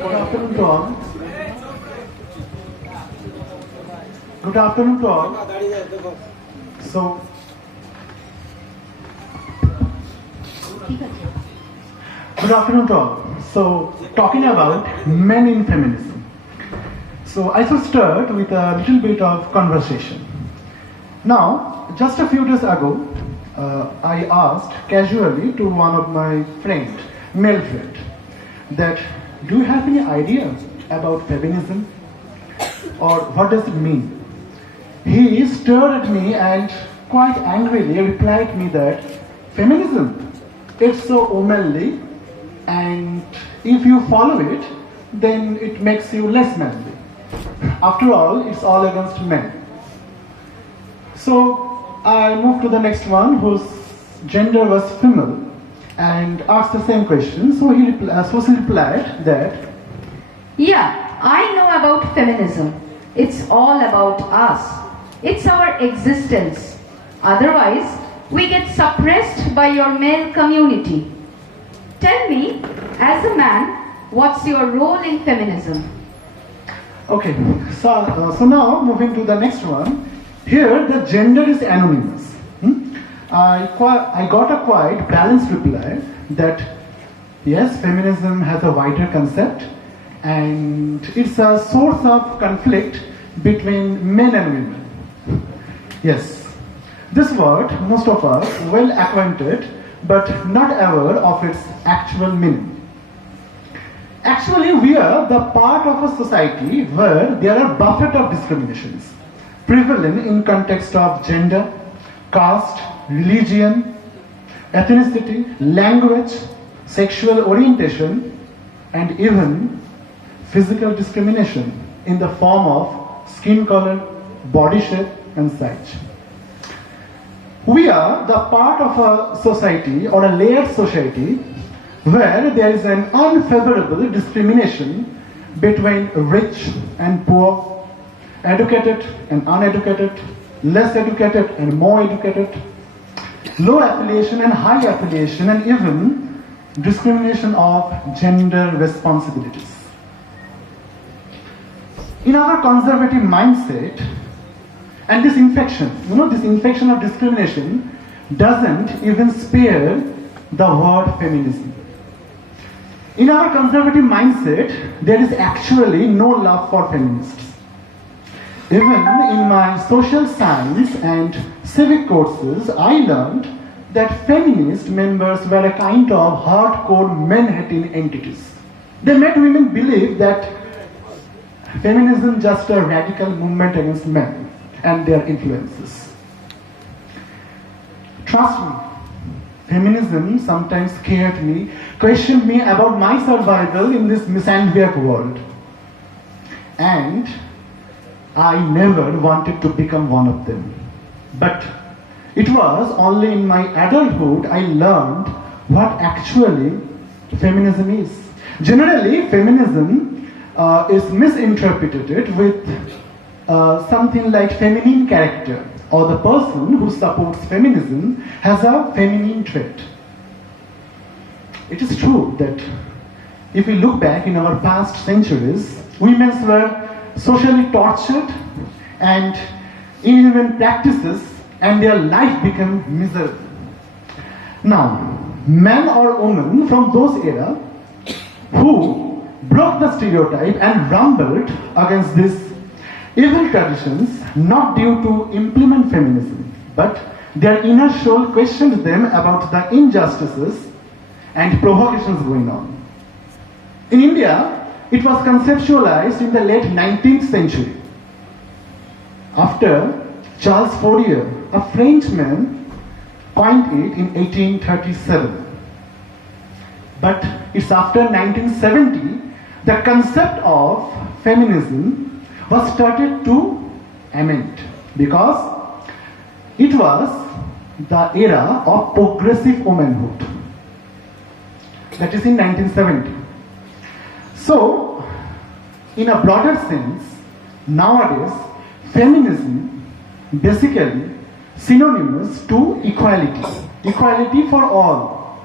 Good afternoon to all. Good afternoon to all. So, good afternoon to all. So, talking about men in feminism. So, I should start with a little bit of conversation. Now, just a few days ago, I asked casually to one of my friends, male friend, that do you have any idea about feminism or what does it mean? He stared at me and quite angrily replied me that feminism, it's so womanly, and if you follow it, then it makes you less manly. After all, it's all against men. So I moved to the next one whose gender was female and asked the same question. So she replied that, Yeah, I know about feminism. It's all about us. It's our existence. Otherwise, we get suppressed by your male community. Tell me, as a man, what's your role in feminism? okay, so now moving to the next one. Here the gender is anonymous. I got a quite balanced reply that yes, feminism has a wider concept and it's a source of conflict between men and women. Yes, this word most of us well acquainted but not aware of its actual meaning. Actually, we are the part of a society where there are buffet of discriminations prevalent in context of gender, caste, religion, ethnicity, language, sexual orientation, and even physical discrimination in the form of skin color, body shape, and such. We are the part of a society or a layered society where there is an unfavorable discrimination between rich and poor, educated and uneducated, less educated and more educated, low affiliation and high affiliation, and even discrimination of gender responsibilities. In our conservative mindset, and this infection of discrimination doesn't even spare the word feminism. In our conservative mindset, there is actually no love for feminists. Even in my social science and civic courses, I learned that feminist members were a kind of hardcore men-hating entities. They made women believe that feminism is just a radical movement against men and their influences. Trust me, feminism sometimes scared me, questioned me about my survival in this misanthropic world. And I never wanted to become one of them. But it was only in my adulthood I learned what actually feminism is. Generally, feminism is misinterpreted with something like feminine character, or the person who supports feminism has a feminine trait. It is true that if we look back in our past centuries, women were socially tortured and inhuman practices, and their life became miserable. Now, men or women from those era who broke the stereotype and rumbled against these evil traditions, not due to implement feminism, but their inner soul questioned them about the injustices and provocations going on. In India, it was conceptualized in the late 19th century. After Charles Fourier, a Frenchman, coined it in 1837. But it's after 1970, the concept of feminism was started to amend, because it was the era of progressive womanhood. That is in 1970. So, in a broader sense, nowadays, feminism basically synonymous to equality. Equality for all.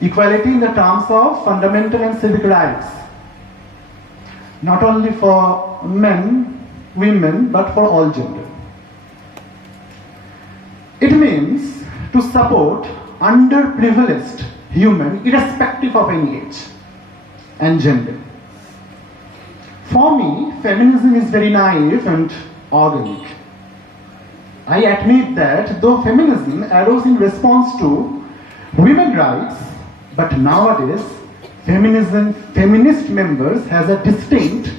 Equality in the terms of fundamental and civic rights. Not only for men, women, but for all gender. It means to support underprivileged human irrespective of any age and gender. For me, feminism is very naive and organic. I admit that though feminism arose in response to women's rights, but nowadays feminist members has a distinct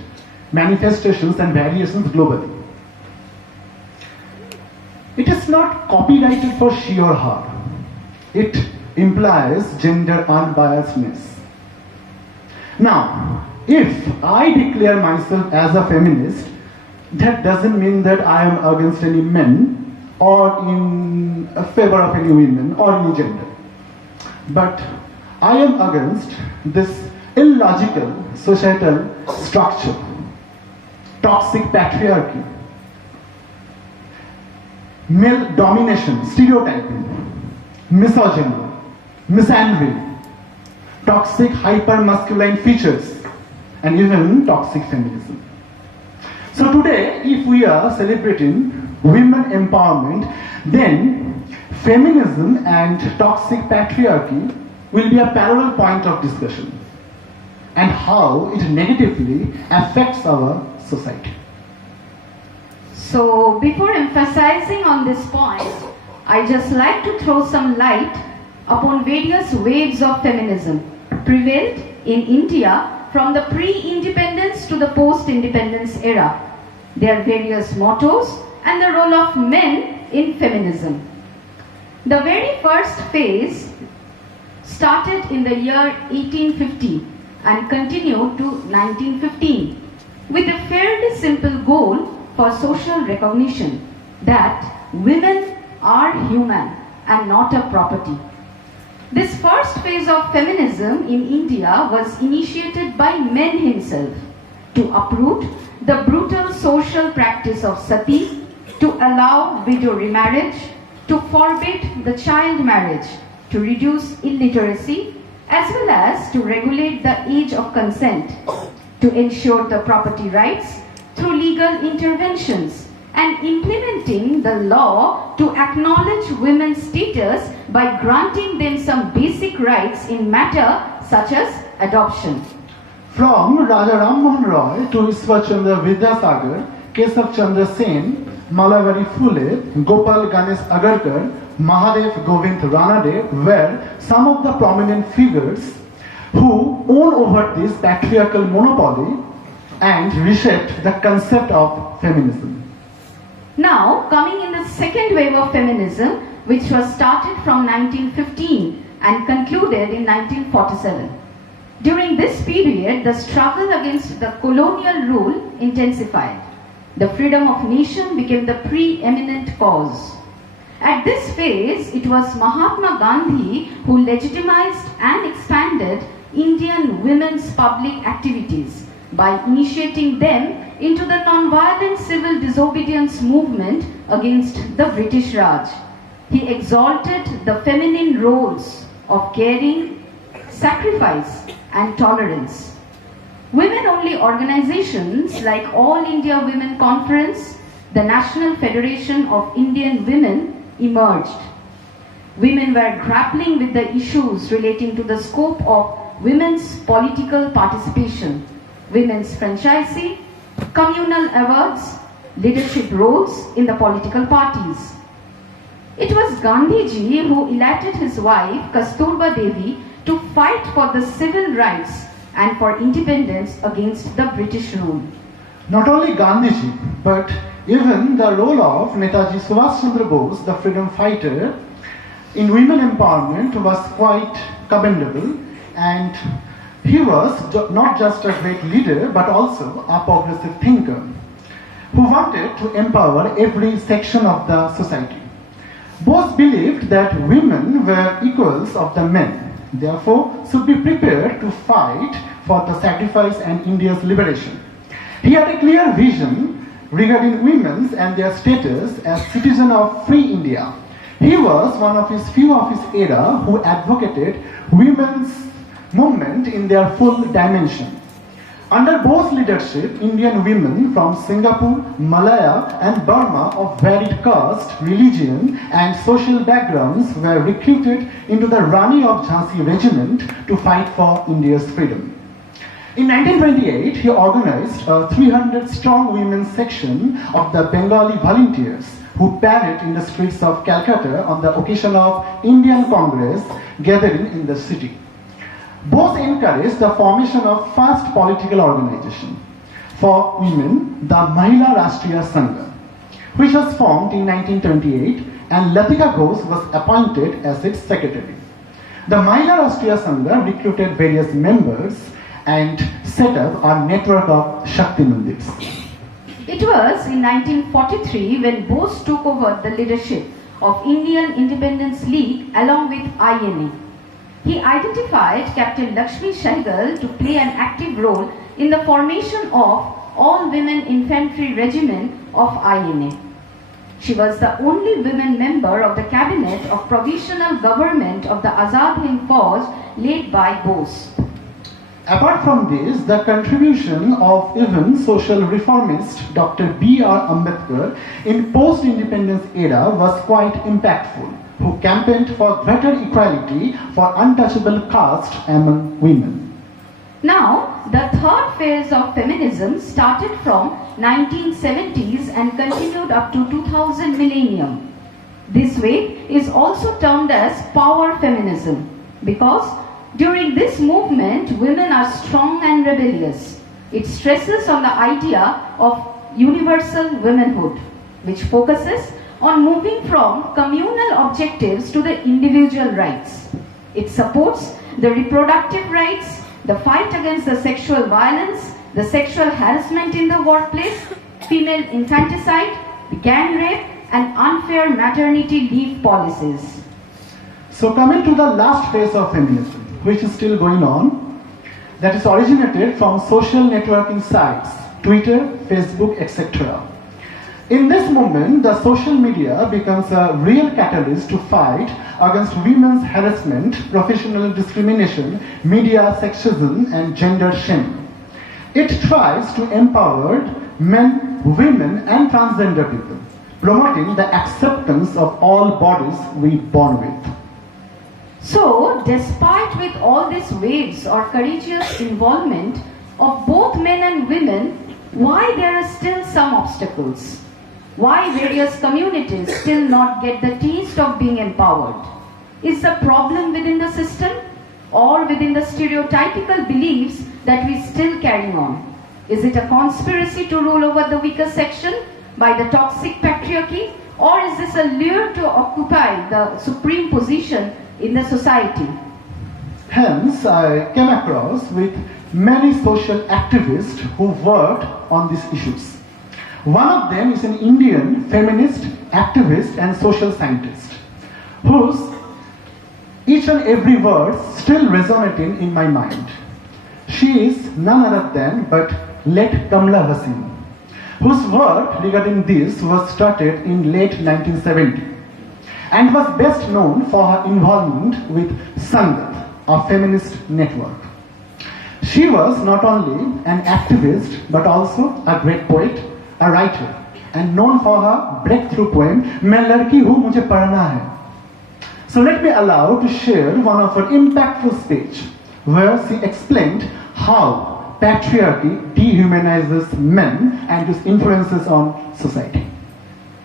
manifestations and variations globally. It is not copyrighted for she or her. It implies gender unbiasedness. Now, if I declare myself as a feminist, that doesn't mean that I am against any men or in favor of any women or any gender. But I am against this illogical societal structure, toxic patriarchy, male domination, stereotyping, misogyny, misandry, toxic hyper-masculine features, and even toxic feminism. So today, if we are celebrating women empowerment, then feminism and toxic patriarchy will be a parallel point of discussion, and how it negatively affects our society. So before emphasizing on this point, I just like to throw some light upon various waves of feminism prevailed in India from the pre-independence to the post-independence era, their various mottos and the role of men in feminism. The very first phase started in the year 1850 and continued to 1915 with a fairly simple goal for social recognition that women are human and not a property. This first phase of feminism in India was initiated by men himself to uproot the brutal social practice of sati, to allow widow remarriage, to forbid the child marriage, to reduce illiteracy, as well as to regulate the age of consent, to ensure the property rights through legal interventions, and implementing the law to acknowledge women's status by granting them some basic rights in matter such as adoption. From Raja Ram Mohan Roy to Ishwar Chandra Vidyasagar, Kesav Chandra Sen, Malavari Phule, Gopal Ganesh Agarkar, Mahadev Govind Ranade were some of the prominent figures who won over this patriarchal monopoly and reshaped the concept of feminism. Now, coming in the second wave of feminism, which was started from 1915 and concluded in 1947. During this period, the struggle against the colonial rule intensified. The freedom of nation became the preeminent cause. At this phase, it was Mahatma Gandhi who legitimized and expanded Indian women's public activities by initiating them into the non-violent civil disobedience movement against the British Raj. He exalted the feminine roles of caring, sacrifice, and tolerance. Women-only organizations like All India Women Conference, the National Federation of Indian Women emerged. Women were grappling with the issues relating to the scope of women's political participation, women's franchisee, communal awards, leadership roles in the political parties. It was Gandhiji who elected his wife Kasturba Devi to fight for the civil rights and for independence against the British rule. Not only Gandhiji, but even the role of Netaji Subhash Chandra Bose, the freedom fighter, in women empowerment was quite commendable, and he was not just a great leader but also a progressive thinker who wanted to empower every section of the society. Bose believed that women were equals of the men, therefore should be prepared to fight for the sacrifice and India's liberation. He had a clear vision regarding women and their status as citizens of free India. He was one of his few of his era who advocated women's movement in their full dimension. Under Bose's leadership, Indian women from Singapore, Malaya and Burma of varied caste, religion and social backgrounds were recruited into the Rani of Jhansi regiment to fight for India's freedom. In 1928, he organized a 300-strong women's section of the Bengali volunteers who paraded in the streets of Calcutta on the occasion of Indian Congress gathering in the city. Bose encouraged the formation of first political organization for women, the Mahila Rashtriya Sangha, which was formed in 1928, and Latika Ghosh was appointed as its secretary. The Mahila Rashtriya Sangha recruited various members and set up a network of Shakti Mandirs. It was in 1943 when Bose took over the leadership of Indian Independence League along with INA. He identified Captain Lakshmi Sehgal to play an active role in the formation of All-Women Infantry Regiment of INA. She was the only women member of the cabinet of provisional government of the Azad Hind Fauj led by Bose. Apart from this, the contribution of even social reformist Dr. B.R. Ambedkar in post-independence era was quite impactful, who campaigned for greater equality for untouchable caste among women. Now, the third phase of feminism started from 1970s and continued up to 2000 millennium. This wave is also termed as power feminism because during this movement, women are strong and rebellious. It stresses on the idea of universal womanhood, which focuses on moving from communal objectives to the individual rights. It supports the reproductive rights, the fight against the sexual violence, the sexual harassment in the workplace, female infanticide, the gang rape, and unfair maternity leave policies. So coming to the last phase of feminism, which is still going on, that is originated from social networking sites, Twitter, Facebook, etc. In this movement, the social media becomes a real catalyst to fight against women's harassment, professional discrimination, media sexism, and gender shaming. It tries to empower men, women, and transgender people, promoting the acceptance of all bodies we born with. So, despite with all these waves or courageous involvement of both men and women, why there are still some obstacles? Why various communities still not get the taste of being empowered? Is the problem within the system or within the stereotypical beliefs that we still carry on? Is it a conspiracy to rule over the weaker section by the toxic patriarchy, or is this a lure to occupy the supreme position in the society? Hence, I came across with many social activists who worked on these issues. One of them is an Indian feminist activist and social scientist, whose each and every word still resonating in my mind. She is none other than but late Kamla Hasim, whose work regarding this was started in late 1970 and was best known for her involvement with Sangat, a feminist network. She was not only an activist but also a great poet, a writer, and known for her breakthrough poem, "Main ladki hu, mujhe padhna hai." So let me allow to share one of her impactful speech where she explained how patriarchy dehumanizes men and its influences on society.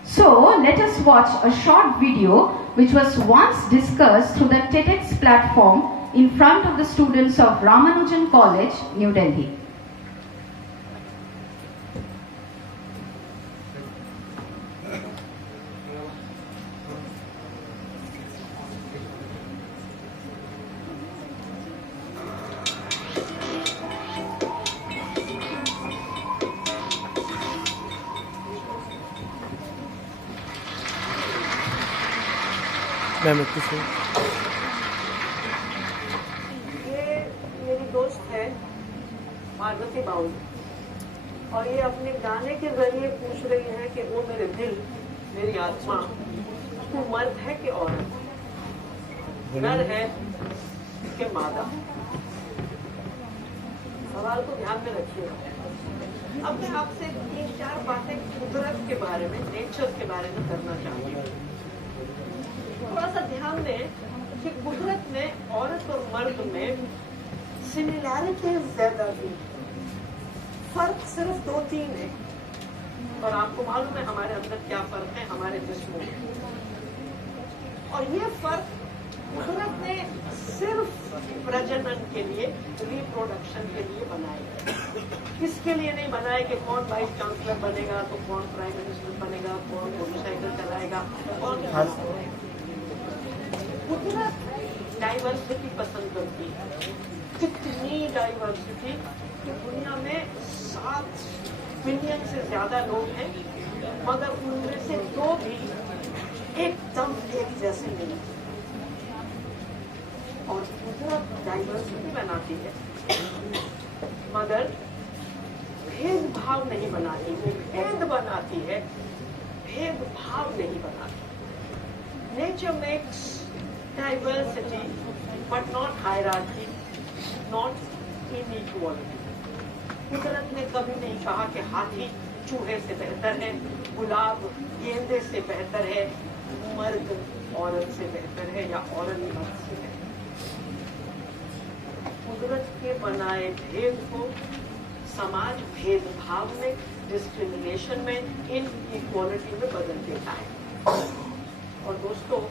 So let us watch a short video which was once discussed through the TEDx platform in front of the students of Ramanujan College, New Delhi. Ma'am कुछ नहीं। ये मेरी दोस्त है Parvati bowl, और ये अपने गाने के जरिए पूछ रही है कि वो मेरे दिल, मेरी आत्मा, तू मर्द है कि औरत, नर है कि मादा। सवाल को ध्यान में रखिएगा। अब मैं आपसे 3-4 बातें कुदरत के बारे में, नेचर के बारे में करना चाहूंगी। थोड़ा सा ध्यान दें कि कुदरत में औरत और मर्द में सिमिलैरिटीज ज्यादा थी, फर्क सिर्फ 2-3 है। और आपको मालूम है हमारे अंदर क्या फर्क है हमारे जिस्मों में, और ये फर्क कुदरत ने सिर्फ प्रजनन के लिए, रिप्रोडक्शन के लिए बनाए। इसके लिए नहीं बनाए कि कौन वाइस चांसलर बनेगा, तो कौन प्राइम मिनिस्टर बनेगा, कौन मोटरसाइकिल चलाएगा, कौन। कुदरत डाइवर्सिटी पसंद करती है, कितनी डाइवर्सिटी कि दुनिया में 7 बिलियन से ज्यादा लोग हैं, मगर उनमें से 2 भी एकदम एक जैसे नहीं। और कुदरत डाइवर्सिटी बनाती है मगर भेदभाव नहीं बनाती, वो भेद बनाती है, भेदभाव नहीं बनाती। Nature makes diversity but not hierarchy, not inequality. कुदरत ने कभी नहीं कहा कि हाथी चूहे से बेहतर है, गुलाब गेंदे से बेहतर है, मर्द औरत से बेहतर है या औरत मर्द से बेहतर है। कुदरत के बनाए भेद को समाज भेदभाव में, डिस्क्रिमिनेशन में, इनइक्वालिटी में बदल देता है। और दोस्तों,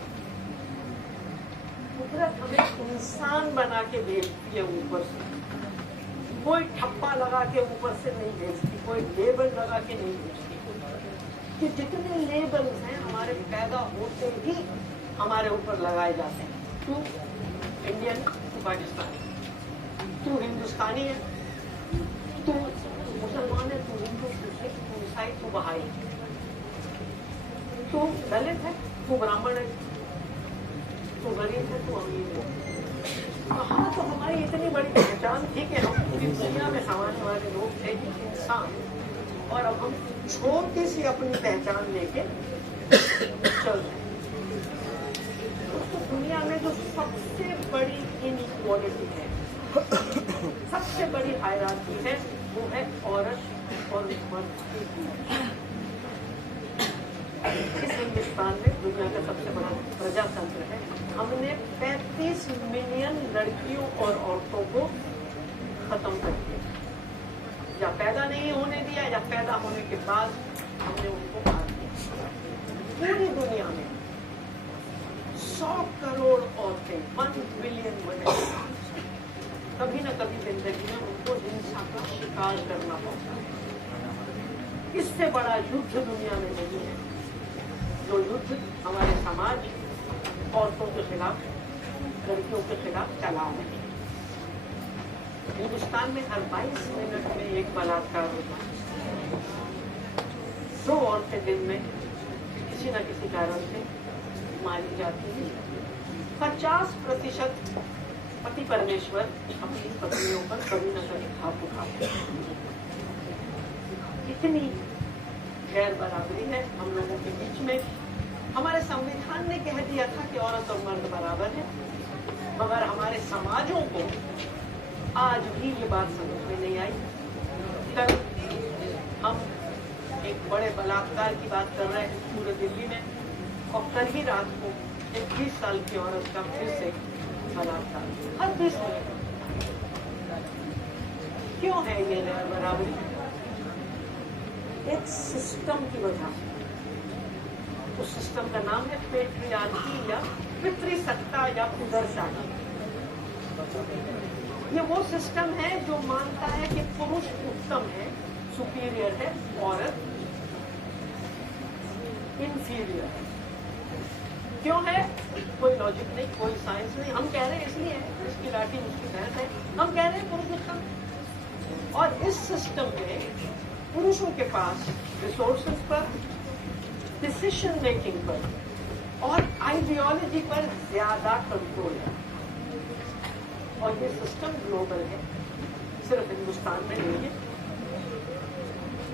कुदरत हमें इंसान बना के भेजती है ऊपर से, कोई ठप्पा लगा के ऊपर से नहीं भेजती, कोई लेबल लगा के नहीं भेजती। कि जितने लेबल्स हैं हमारे पैदा होते ही हमारे ऊपर लगाए जाते हैं। तू इंडियन, तू पाकिस्तानी, तू हिंदुस्तानी है, तू मुसलमान है, तू हिंदू, तू सिख, तू ईसाई, तू बहाई। तू दलित है, तू ब्राह्मण है, तू गरीब है, तू अमीर है। कहाँ तो हमारी इतनी बड़ी पहचान थी कि हम पूरी दुनिया में सामान्य वाले लोग थे, इंसान, और अब हम छोटी सी अपनी पहचान लेके चल रहे हैं। तो दुनिया में जो सबसे बड़ी इनइक्वालिटी है, सबसे बड़ी हायरार्की है, वो है औरत और मर्द की। इस हिंदुस्तान में दुनिया का सबसे बड़ा प्रजातंत्र है। हमने 35 मिलियन लड़कियों और औरतों को खत्म कर दिया, या पैदा नहीं होने दिया, या पैदा होने के बाद हमने उनको मार दिया। पूरी दुनिया में 100 करोड़ औरतें, 1 बिलियन वुमेन, कभी न कभी जिंदगी में उनको हिंसा का शिकार करना पड़ता है। इससे बड़ा युद्ध दुनिया में नहीं है जो युद्ध हमारे समाज औरतों के खिलाफ, लड़कियों के खिलाफ चला रहे हैं। हिंदुस्तान में हर 22 मिनट में एक बलात्कार होता है। 2 औरतें दिन में किसी न किसी कारण से मारी जाती है। 50% पति परमेश्वर अपनी पत्नियों पर कभी न कभी हाथ उठाते हैं। इतनी गैर बराबरी है हम लोगों के बीच में। हमारे संविधान ने कह दिया था कि औरत और मर्द बराबर है, मगर हमारे समाजों को आज भी ये बात समझ में नहीं आई। कल हम एक बड़े बलात्कार की बात कर रहे हैं पूरे दिल्ली में, और कल ही रात को एक 20 साल की औरत का फिर से बलात्कार हर 20 मिनट। क्यों है ये गैर बराबरी? एक सिस्टम की वजह से। उस सिस्टम का नाम है पेट्रियार्की या पितृसत्ता या पुरुषार्थी। ये वो सिस्टम है जो मानता है कि पुरुष उत्तम है, सुपीरियर है, औरत इंफीरियर है। क्यों है? कोई लॉजिक नहीं, कोई साइंस नहीं। हम कह रहे हैं इसलिए है, इसकी लाठी उसकी भैंस है, हम कह रहे हैं पुरुष उत्तम। और इस सिस्टम में पुरुषों के पास रिसोर्सेज पर, डिसीजन मेकिंग पर और आइडियोलॉजी पर ज्यादा कंट्रोल है। और ये सिस्टम ग्लोबल है, सिर्फ हिंदुस्तान में नहीं है।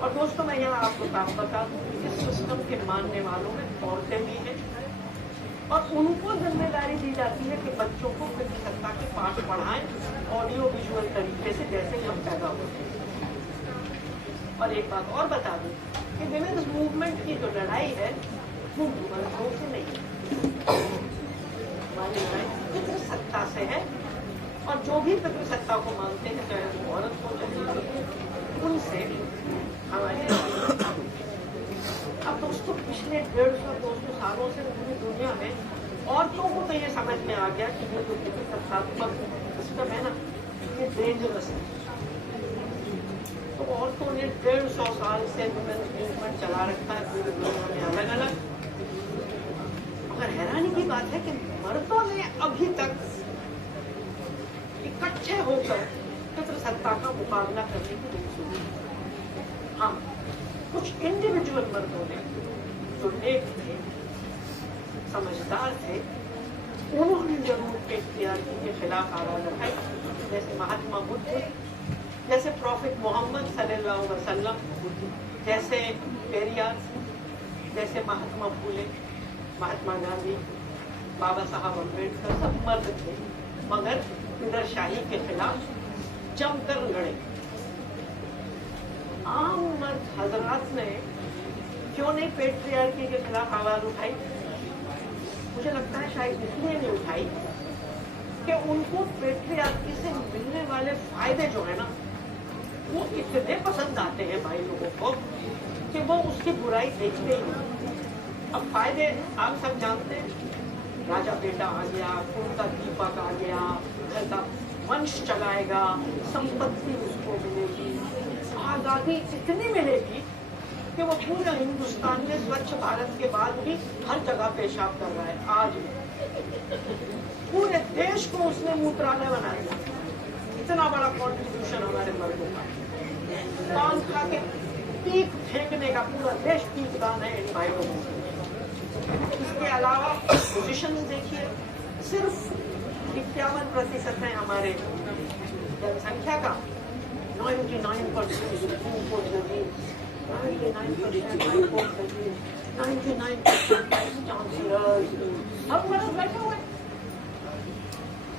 और दोस्तों, मैं यहाँ आपको बात बता दूं, इस सिस्टम के मानने वालों में औरतें भी हैं, और उनको जिम्मेदारी दी जाती है कि बच्चों को पितृसत्ता के पाठ पढ़ाएं ऑडियो विजुअल तरीके से, जैसे हम पैदा होते हैं। और एक बात और बता दूं कि विमेन्स मूवमेंट की जो लड़ाई है वो मर्दों से नहीं है, हमारी लड़ाई पितृसत्ता से है। और जो भी पितृसत्ता को मानते हैं, चाहे वो औरत हो चाहे उनसे हमारी। अब दोस्तों, पिछले 150-200 सालों से पूरी दुनिया में औरतों को तो ये समझ में आ गया कि ये जो पितृसत्तात्मक सिस्टम है ना, ये डेंजरस है। तो औरतों ने 150 साल से वुमेन्स मूवमेंट चला रखा है पूरी दुनिया में अलग अलग। मगर हैरानी की बात है कि मर्दों ने अभी तक इकट्ठे होकर पितृसत्ता का मुकाबला करने की नहीं सोची। हाँ, कुछ इंडिविजुअल मर्दों ने जो नेक थे, समझदार थे, उन्होंने जरूर पेट्रियार्की के खिलाफ आवाज उठाई, जैसे महात्मा बुद्ध, जैसे प्रॉफिट मोहम्मद सल्लल्लाहु अलैहि वसल्लम, जैसे पेरियार, जैसे महात्मा फूले, महात्मा गांधी, बाबा साहब अम्बेडकर, सब मर्द थे, मगर फिदरशाही के खिलाफ जमकर लड़े। आम मर्द हजरात ने क्यों नहीं पेट्रियार्की के खिलाफ आवाज उठाई? मुझे लगता है शायद इसलिए नहीं उठाई कि उनको पेट्रियार्की से मिलने वाले फायदे जो है ना, वो इतने पसंद आते हैं भाई लोगों को कि वो उसकी बुराई देखते ही नहीं। अब फायदे आप सब जानते हैं, राजा बेटा आ गया, खून का दीपक आ गया, घर का वंश चलाएगा, संपत्ति उसको मिलेगी, आजादी इतनी मिलेगी कि वो पूरे हिंदुस्तान में स्वच्छ भारत के बाद भी हर जगह पेशाब कर रहा है। आज पूरे देश को उसने मूत्रालय बना दिया। इतना बड़ा कॉन्ट्रीब्यूशन हमारे मर्दों का। पान खा के पीक फेंकने का पूरा देश पीकदान है इन भाइयों को। इसके अलावा पोजिशन देखिए, सिर्फ 51% है हमारे जनसंख्या का। 99% सब मर्द बैठे हुए।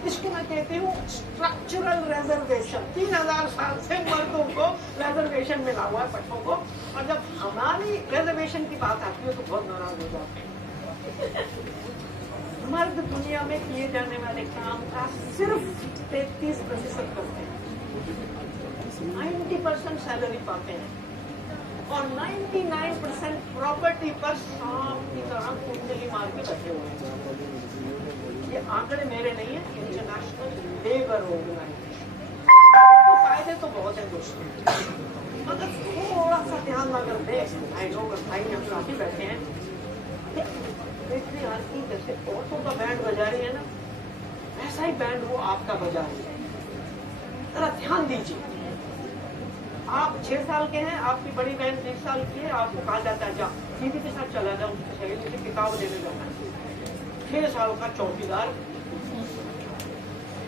इसको मैं कहती हूँ स्ट्रक्चरल रिजर्वेशन। 3000 साल से मर्दों को रिजर्वेशन मिला हुआ है, पट्टों को, और जब हमारी रिजर्वेशन की बात आती है तो बहुत नाराज हो जाते हैं। मर्द दुनिया में किए जाने वाले काम का सिर्फ 33% करते हैं, 90% सैलरी पाते हैं और 99% प्रॉपर्टी पर सांप की तरह कुंडली मार के बैठे हुए हैं। ये आंकड़े मेरे नहीं है, इंटरनेशनल लेबर ऑर्गेनाइजेशन। तो फायदे तो बहुत है दोस्तों, मगर थोड़ा सा ध्यान अगर दें, भाई लोग और भाई हम काफी बैठे हैं, पेट्रियार्की जैसे औरतों का बैंड बजा रही है ना, वैसा ही बैंड वो आपका बजा रही है। जरा ध्यान दीजिए। आप 6 साल के हैं, आपकी बड़ी बहन 20 साल की है, आपको कहा जाता है जा दीदी के साथ चला जाओ, उसकी सहेली से किताब लेने जाना है। 6 साल का चौकीदार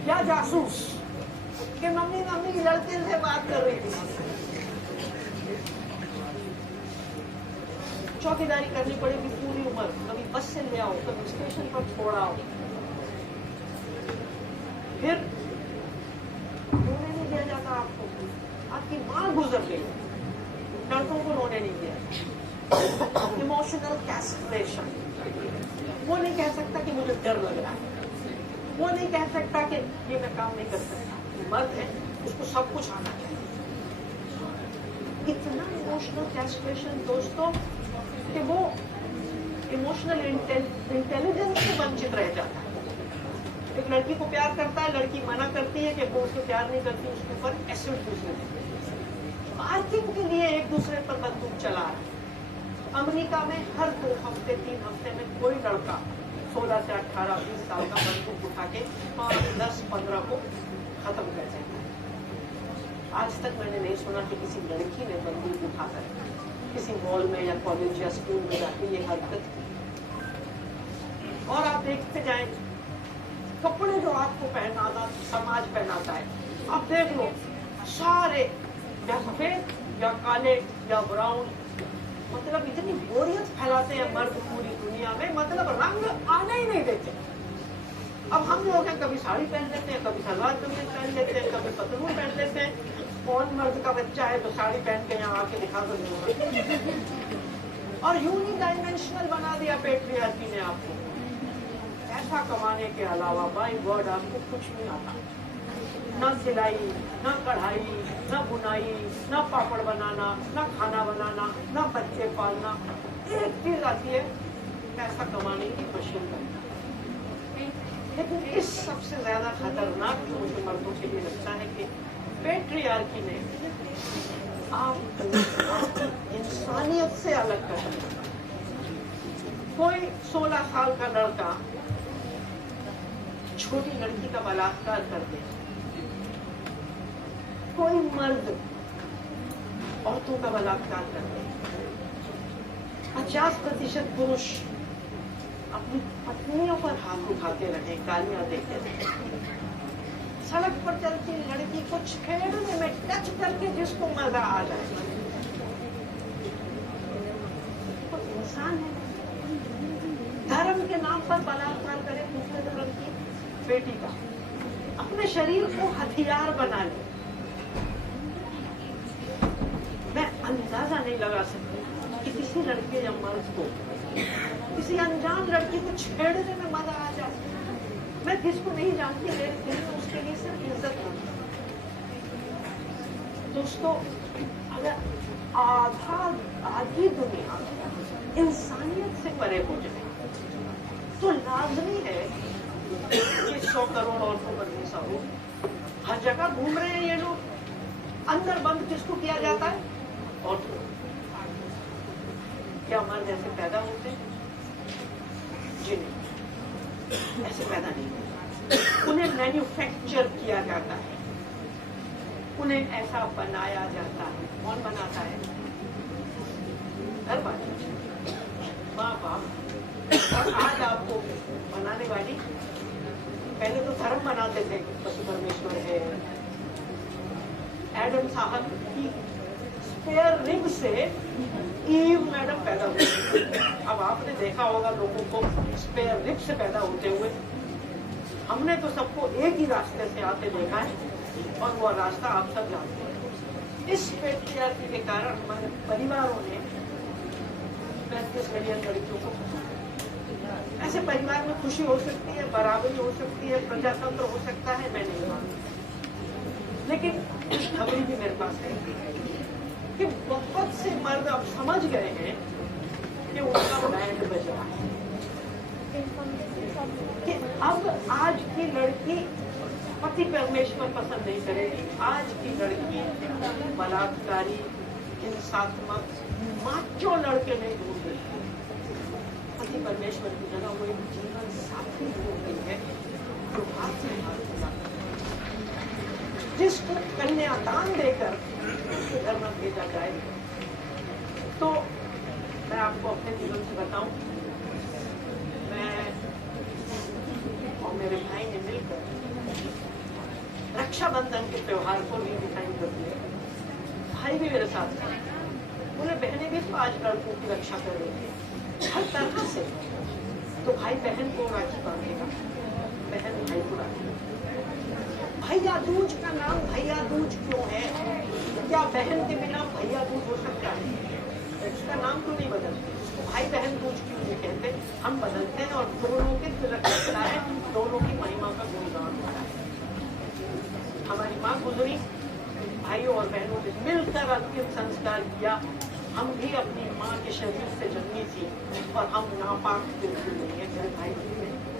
या जासूस कि मम्मी लड़के से बात कर रही थी, चौकीदारी करनी पड़ेगी पूरी उम्र। कभी बस से ले आओ, कभी स्टेशन पर छोड़ाओ, फिर रोने नहीं दिया जाता आपको। आपकी माँ गुजर गई, लड़कों को रोने नहीं दिया। Emotional castration. वो नहीं कह सकता कि मुझे डर लग रहा है, वो नहीं कह सकता कि ये मैं काम नहीं कर सकता। मर्द है, उसको सब कुछ आना चाहिए। इतना इमोशनल कैस्ट्रेशन दोस्तों कि वो इमोशनल इंटेलिजेंस से वंचित रह जाता है। एक लड़की को प्यार करता है, लड़की मना करती है कि वो उसको प्यार नहीं करती, उसके ऊपर एसिड घुसने देती है। मार्किंग के लिए एक दूसरे पर बंदूक चला रहा है। अमेरिका में हर 2 हफ्ते 3 हफ्ते में कोई लड़का 16 से 18 20 साल का बंदूक उठा के 5 10 15 को खत्म कर देता है। आज तक मैंने नहीं सुना कि किसी लड़की ने बंदूक उठाकर किसी मॉल में या कॉलेज या स्कूल में जाके ये हरकत की। और आप देखते जाएं, कपड़े जो आपको पहनाना समाज पहनाता है, आप देख लो सारे या सफेद या काले या ब्राउन, मतलब इतनी बोरियत फैलाते हैं मर्द पूरी दुनिया में, मतलब रंग आने ही नहीं देते। अब हम लोग हैं, कभी साड़ी पहन लेते हैं, कभी सलवार कमीज पहन लेते हैं, कभी पतलून पहन लेते हैं। कौन मर्द का बच्चा है तो साड़ी पहन के यहाँ आके दिखा दो। और यूनिडायमेंशनल बना दिया पेट्रियार्की ने आपको। पैसा कमाने के अलावा बाय वर्ड आपको कुछ नहीं आता। न सिलाई, न कढ़ाई, न बुनाई, न पापड़ बनाना, न खाना बनाना, न बच्चे पालना। एक चीज आती है, पैसा कमाने की मशीन बनना। लेकिन इस सबसे ज्यादा खतरनाक जो मुझे मर्दों के लिए लगता है कि पेट्रियार्की ने आप इंसानियत से अलग कर दिया। कोई 16 साल का लड़का छोटी लड़की का बलात्कार कर दे, कोई मर्द औरतों का बलात्कार कर दे, 50% पुरुष अपनी पत्नियों पर हाथ उठाते रहे, गालियां देते रहे। सड़क पर चलती लड़की को छेड़ने में टच करके जिसको मजा आ जाए, तो इंसान है। धर्म के नाम पर बलात्कार करे दूसरे धर्म की बेटी का, अपने शरीर को हथियार बना ले। मैं अंदाजा नहीं लगा सकती कि किसी लड़के या मर्द को किसी अनजान लड़की को छेड़ने में मजा आ जाए। मैं किसको नहीं जानती, मेरे दिल में उसके लिए सिर्फ इज्जत है। दोस्तों, अगर आधी दुनिया इंसानियत से परे हो जाए तो लाजमी है कि 100 करोड़ औरतों पर हिंसा हो। हर जगह घूम रहे हैं ये लोग। अंदर बंद किसको किया जाता है? औरतों। क्या मर्द ऐसे पैदा होते हैं? जी नहीं, ऐसे पैदा नहीं होते। उन्हें मैन्युफैक्चर किया जाता है, उन्हें ऐसा बनाया जाता है। कौन बनाता है? घर वाले, माँ बाप, और आज आपको बनाने वाली, पहले तो धर्म बनाते थे पशु परमेश्वर है। एडम साहब की स्पेयर रिब से ईव मैडम पैदा हुई। अब आपने देखा होगा लोगों को स्पेयर रिब से पैदा होते हुए। हमने तो सबको एक ही रास्ते से आते देखा है और वो रास्ता आप सब जानते हैं। इस पेट्रियार्की के कारण हमारे परिवारों ने 35 मिलियन लड़कियों को, ऐसे परिवार में खुशी हो सकती है, बराबरी हो सकती है, प्रजातंत्र हो सकता है, मैं नहीं मानती। लेकिन खबरी भी मेरे पास है कि बहुत से मर्द अब समझ गए हैं कि उनका बैंड बज रहा है, कि अब आज की लड़की पति परमेश्वर पसंद नहीं करेगी। आज की लड़की बलात्कारी, हिंसात्मक, माचो लड़के नहीं ढूंढ रही। पति परमेश्वर की जगह वो एक जीवन साथी ढूंढ रही है जो हाथ में हाथ मिला, जिसको कन्यादान देकर उसके घर में भेजा जाए। तो मैं आपको अपने जीवन से बताऊं, मैं और मेरे भाई ने मिलकर रक्षाबंधन के त्योहार को रीडिफाइन कर दिया। भाई भी मेरे साथ थे, बोले बहनें भी तो आज लड़कों की रक्षा कर रही है हर तरह से। तो भाई बहन को राखी बांधेगा, बहन भाई को राखी। भैया दूज का नाम भैया दूज क्यों है? क्या बहन के बिना भैया दूज हो सकता है? इसका नाम क्यों नहीं बदलते? भाई बहन दूज क्यों नहीं कहते? हम बदलते हैं और दोनों के तिलक लगता है, दोनों की महिमा का गुणगान होता है। हमारी माँ गुजरी, भाइयों और बहनों ने मिलकर अंतिम संस्कार किया। हम भी अपनी माँ के शरीर से जन्मी थी और हम नापाक बिल्कुल नहीं है। मेरे भाई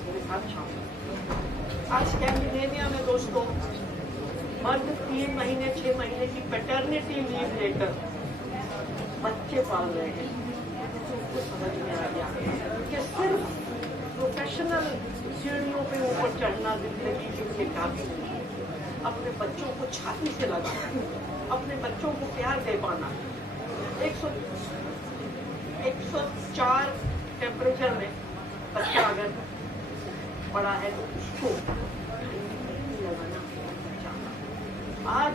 मेरे साथ शामिल। आज स्कैंडिनेविया में दोस्तों मर्द 3 महीने 6 महीने की पैटर्निटी लीव लेकर बच्चे पाल रहे हैं। तो समझ में आ गया कि सिर्फ प्रोफेशनल सीढ़ियों पे ऊपर चढ़ना जिंदगी के लिए काफी नहीं है। अपने बच्चों को छाती से लगाना, अपने बच्चों को प्यार दे पाना। 104 टेम्परेचर में बच्चा अगर पड़ा है तो उसको लगाना। आज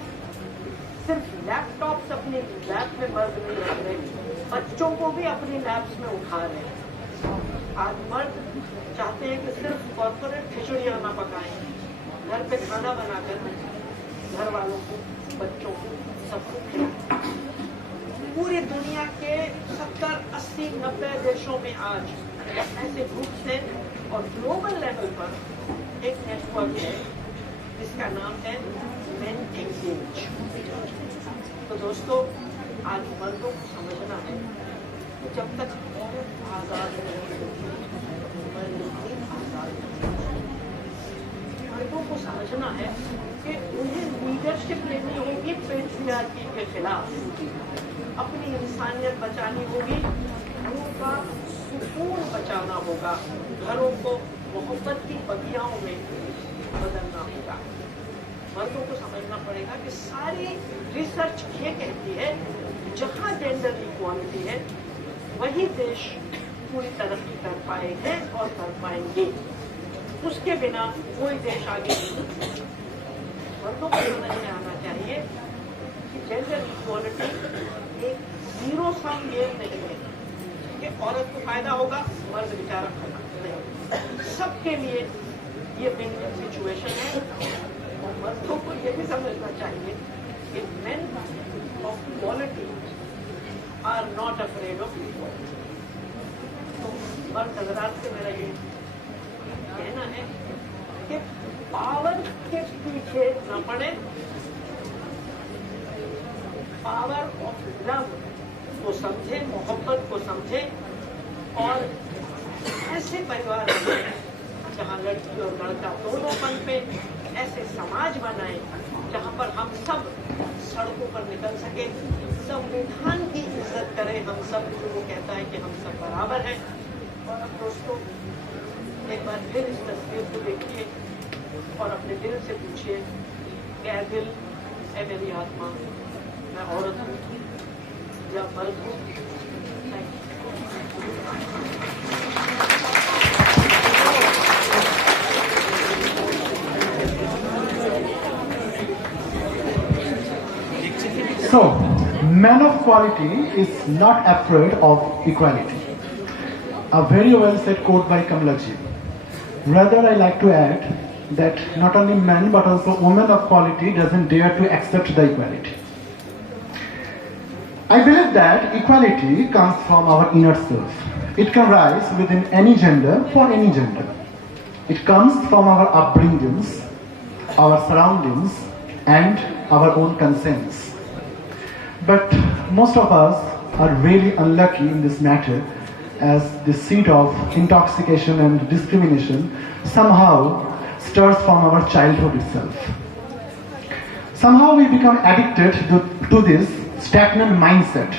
सिर्फ लैपटॉप्स अपने लैब में मर्द नहीं रख रहे, बच्चों को भी अपनी लैब्स में उठा रहे हैं। आज मर्द चाहते हैं कि सिर्फ कॉर्पोरेट खिचड़ियां ना पकाएं, घर पे खाना बनाकर घर वालों को, बच्चों को, सबको खिलाएं। पूरी दुनिया के 70, 80, 90 देशों में आज ऐसे ग्रुप्स हैं और ग्लोबल लेवल पर एक नेटवर्क है जिसका नाम है मेन एंगेज। तो दोस्तों आज मर्दों को समझना है कि जब तक औरत आजाद नहीं मर्द भी आजाद नहीं। मर्दों को समझना है कि उन्हें लीडरशिप लेनी होगी पेट्रियार्की के खिलाफ, अपनी इंसानियत बचानी होगी, घरों का सुकून बचाना होगा, घरों को मोहब्बत की बगियाओं में बदलना होगा। मर्दों को समझना पड़ेगा कि सारी रिसर्च ये कहती है जहाँ जेंडर इक्वालिटी है वही देश पूरी तरक्की कर पाए हैं और कर पाएंगे। उसके बिना कोई देश आगे नहीं। मर्दों को समझ में आना चाहिए कि जेंडर इक्वालिटी एक जीरो सम गेम नहीं है कि औरत को फायदा होगा मर्द बेचारा नहीं। सबके लिए ये विन विन सिचुएशन है और मर्दों को ये भी समझना चाहिए कि men of equality are not afraid of equality. तो मर्द हजरात से मेरा ये कहना है कि पावर के पीछे न पड़े, पावर ऑफ लव को समझे, मोहब्बत को समझे और ऐसे परिवार बनाए जहाँ लड़की और लड़का दोनों पन पे, ऐसे समाज बनाए जहाँ पर हम सब सड़कों पर निकल सके, संविधान की इज्जत करें हम सब, जो वो कहता है कि हम सब बराबर हैं। और अब दोस्तों एक बार फिर इस तस्वीर को देखिए और अपने दिल से पूछिए, क्या दिल है मेरी आत्मा, मैं औरत हूँ या मर्द हूँ? So, man of quality is not afraid of equality. A very well said quote by Kamlaji. Rather, I like to add that not only men but also women of quality doesn't dare to accept the equality. I believe that equality comes from our inner self. It can rise within any gender for any gender. It comes from our upbringings, our surroundings, and our own conscience. But most of us are really unlucky in this matter, as the seed of intoxication and discrimination somehow stirs from our childhood itself. Somehow we become addicted to this stagnant mindset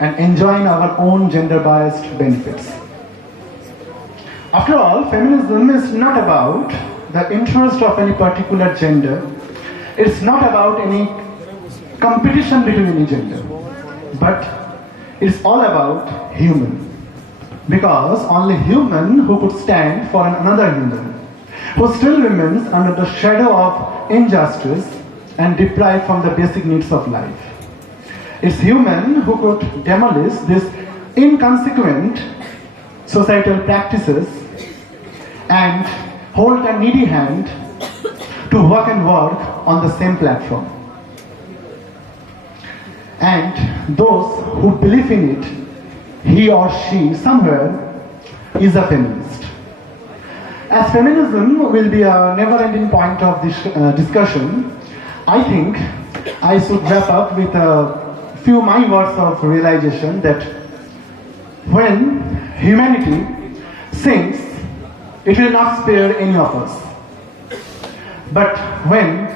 and enjoying our own gender-biased benefits. After all, feminism is not about the interest of any particular gender. It's not about any competition between any gender, but it's all about human. Because only human who could stand for another human, who still remains under the shadow of injustice and deprived from the basic needs of life. It's human who could demolish these inconsequent societal practices and hold a needy hand to work and work on the same platform. And those who believe in it, he or she somewhere is a feminist. As feminism will be a never-ending point of this discussion, I think I should wrap up with a few my words of realization that when humanity sings, it will not spare any of us. But when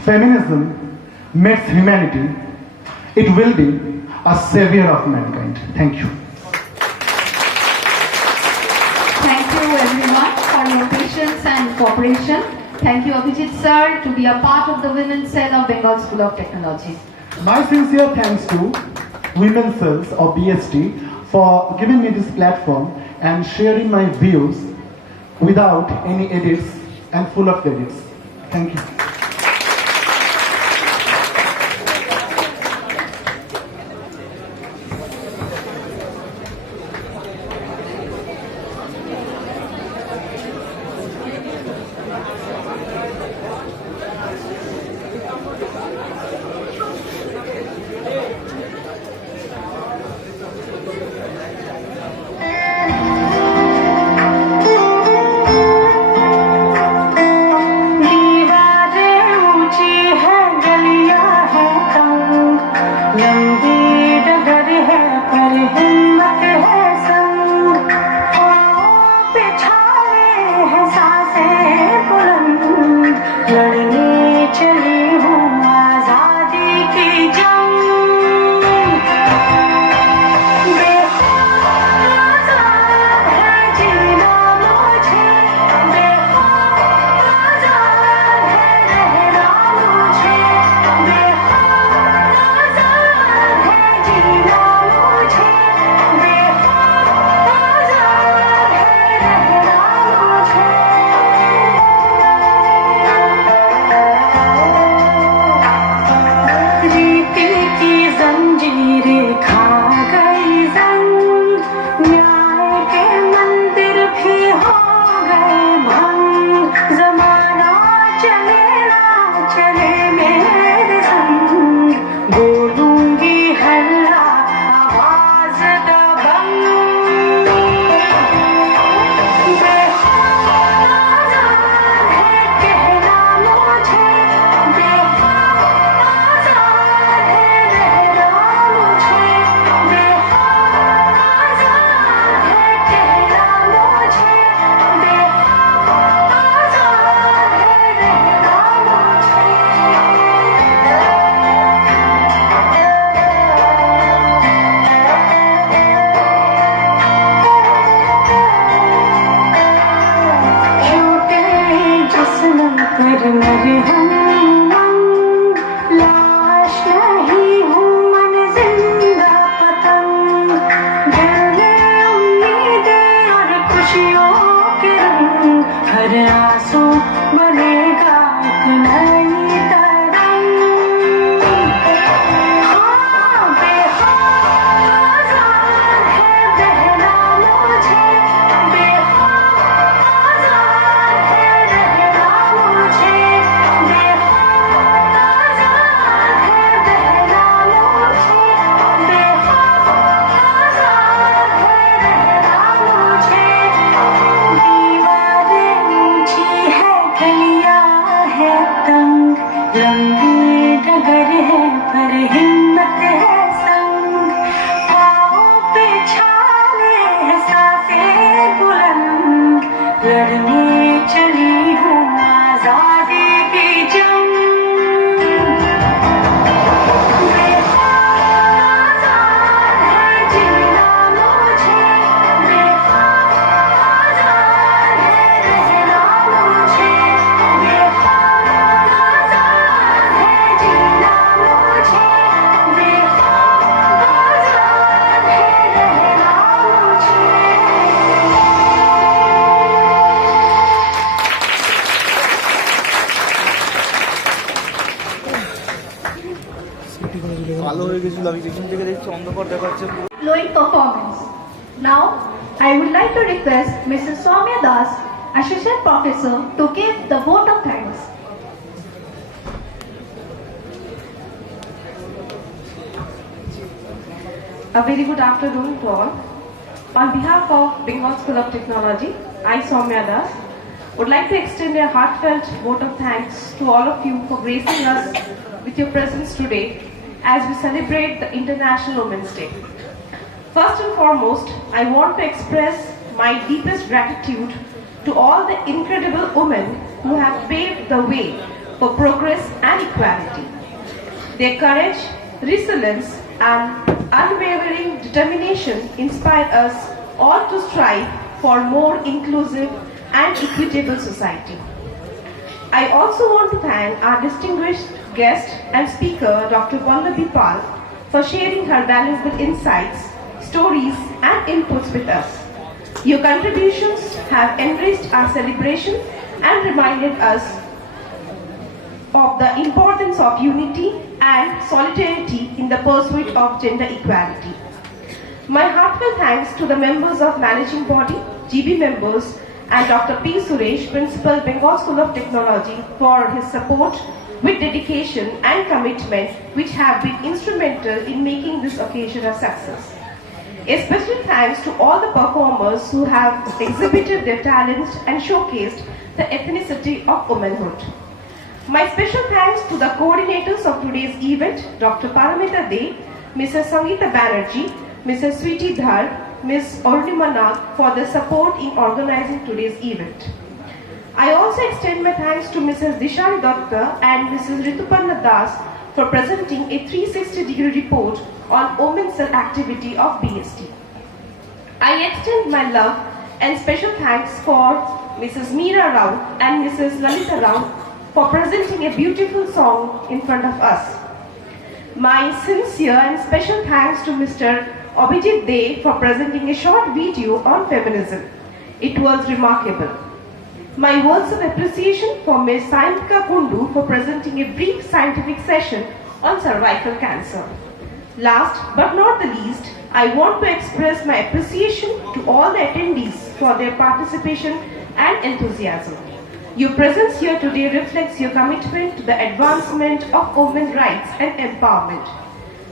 feminism meets humanity, it will be a savior of mankind. Thank you. Thank you everyone for your patience and cooperation. Thank you Abhijit sir to be a part of the Women's Cell of Bengal School of Technology. My sincere thanks to Women's Cells of BST for giving me this platform and sharing my views without any edits and full of credits. Thank you. पर हिम्मत है संग, पाँवों पे छाले हैं सांसें बुलंद, लड़ने चली हूँ आजादी की जंग। Flowing performance. Now, I would like to request Mrs. Soumya Das, Associate Professor, to give the vote of thanks. A very good afternoon to all. On behalf of Bengal School of Technology, I, Soumya Das, would like to extend a heartfelt vote of thanks to all of you for gracing us with your presence today as we celebrate the International Women's Day. First and foremost, I want to express my deepest gratitude to all the incredible women who have paved the way for progress and equality. Their courage, resilience, and unwavering determination inspire us all to strive for more inclusive and equitable society. I also want to thank our distinguished guest and speaker, Dr. Pallavi Pal, for sharing her valuable insights, stories, and inputs with us. Your contributions have enriched our celebration and reminded us of the importance of unity and solidarity in the pursuit of gender equality. My heartfelt thanks to the members of Managing Body, GB members, and Dr. P. Suresh, Principal, Bengal School of Technology, for his support with dedication and commitment, which have been instrumental in making this occasion a success. A special thanks to all the performers who have exhibited their talents and showcased the ethnicity of womanhood. My special thanks to the coordinators of today's event, Dr. Paramita De, Mrs. Sangeeta Banerjee, Mrs. Sweetie Dhar, Ms. Ornima Nag for their support in organizing today's event. I also extend my thanks to Mrs. Dishani Datta and Mrs. Rituparna Das for presenting a 360-degree report on women's cell activity of BST. I extend my love and special thanks for Mrs. Meera Rao and Mrs. Lalita Rao for presenting a beautiful song in front of us. My sincere and special thanks to Mr. Abhijit De for presenting a short video on feminism. It was remarkable. My words of appreciation for Ms. Saintika Kundu for presenting a brief scientific session on cervical cancer. Last but not the least, I want to express my appreciation to all the attendees for their participation and enthusiasm. Your presence here today reflects your commitment to the advancement of women's rights and empowerment.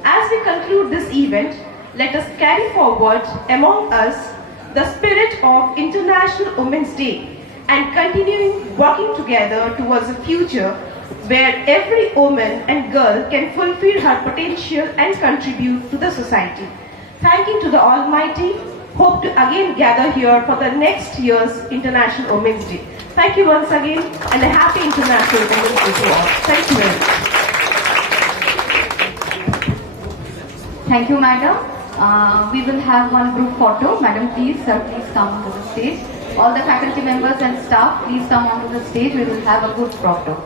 As we conclude this event, let us carry forward among us the spirit of International Women's Day and continuing working together towards a future where every woman and girl can fulfill her potential and contribute to the society. Thank you to the Almighty. Hope to again gather here for the next year's International Women's Day. Thank you once again and a happy International Women's Day to all. Thank you very much. Thank you, madam. We will have one group photo. Madam, please, sir, please come onto the stage. All the faculty members and staff, please come onto the stage. We will have a group photo.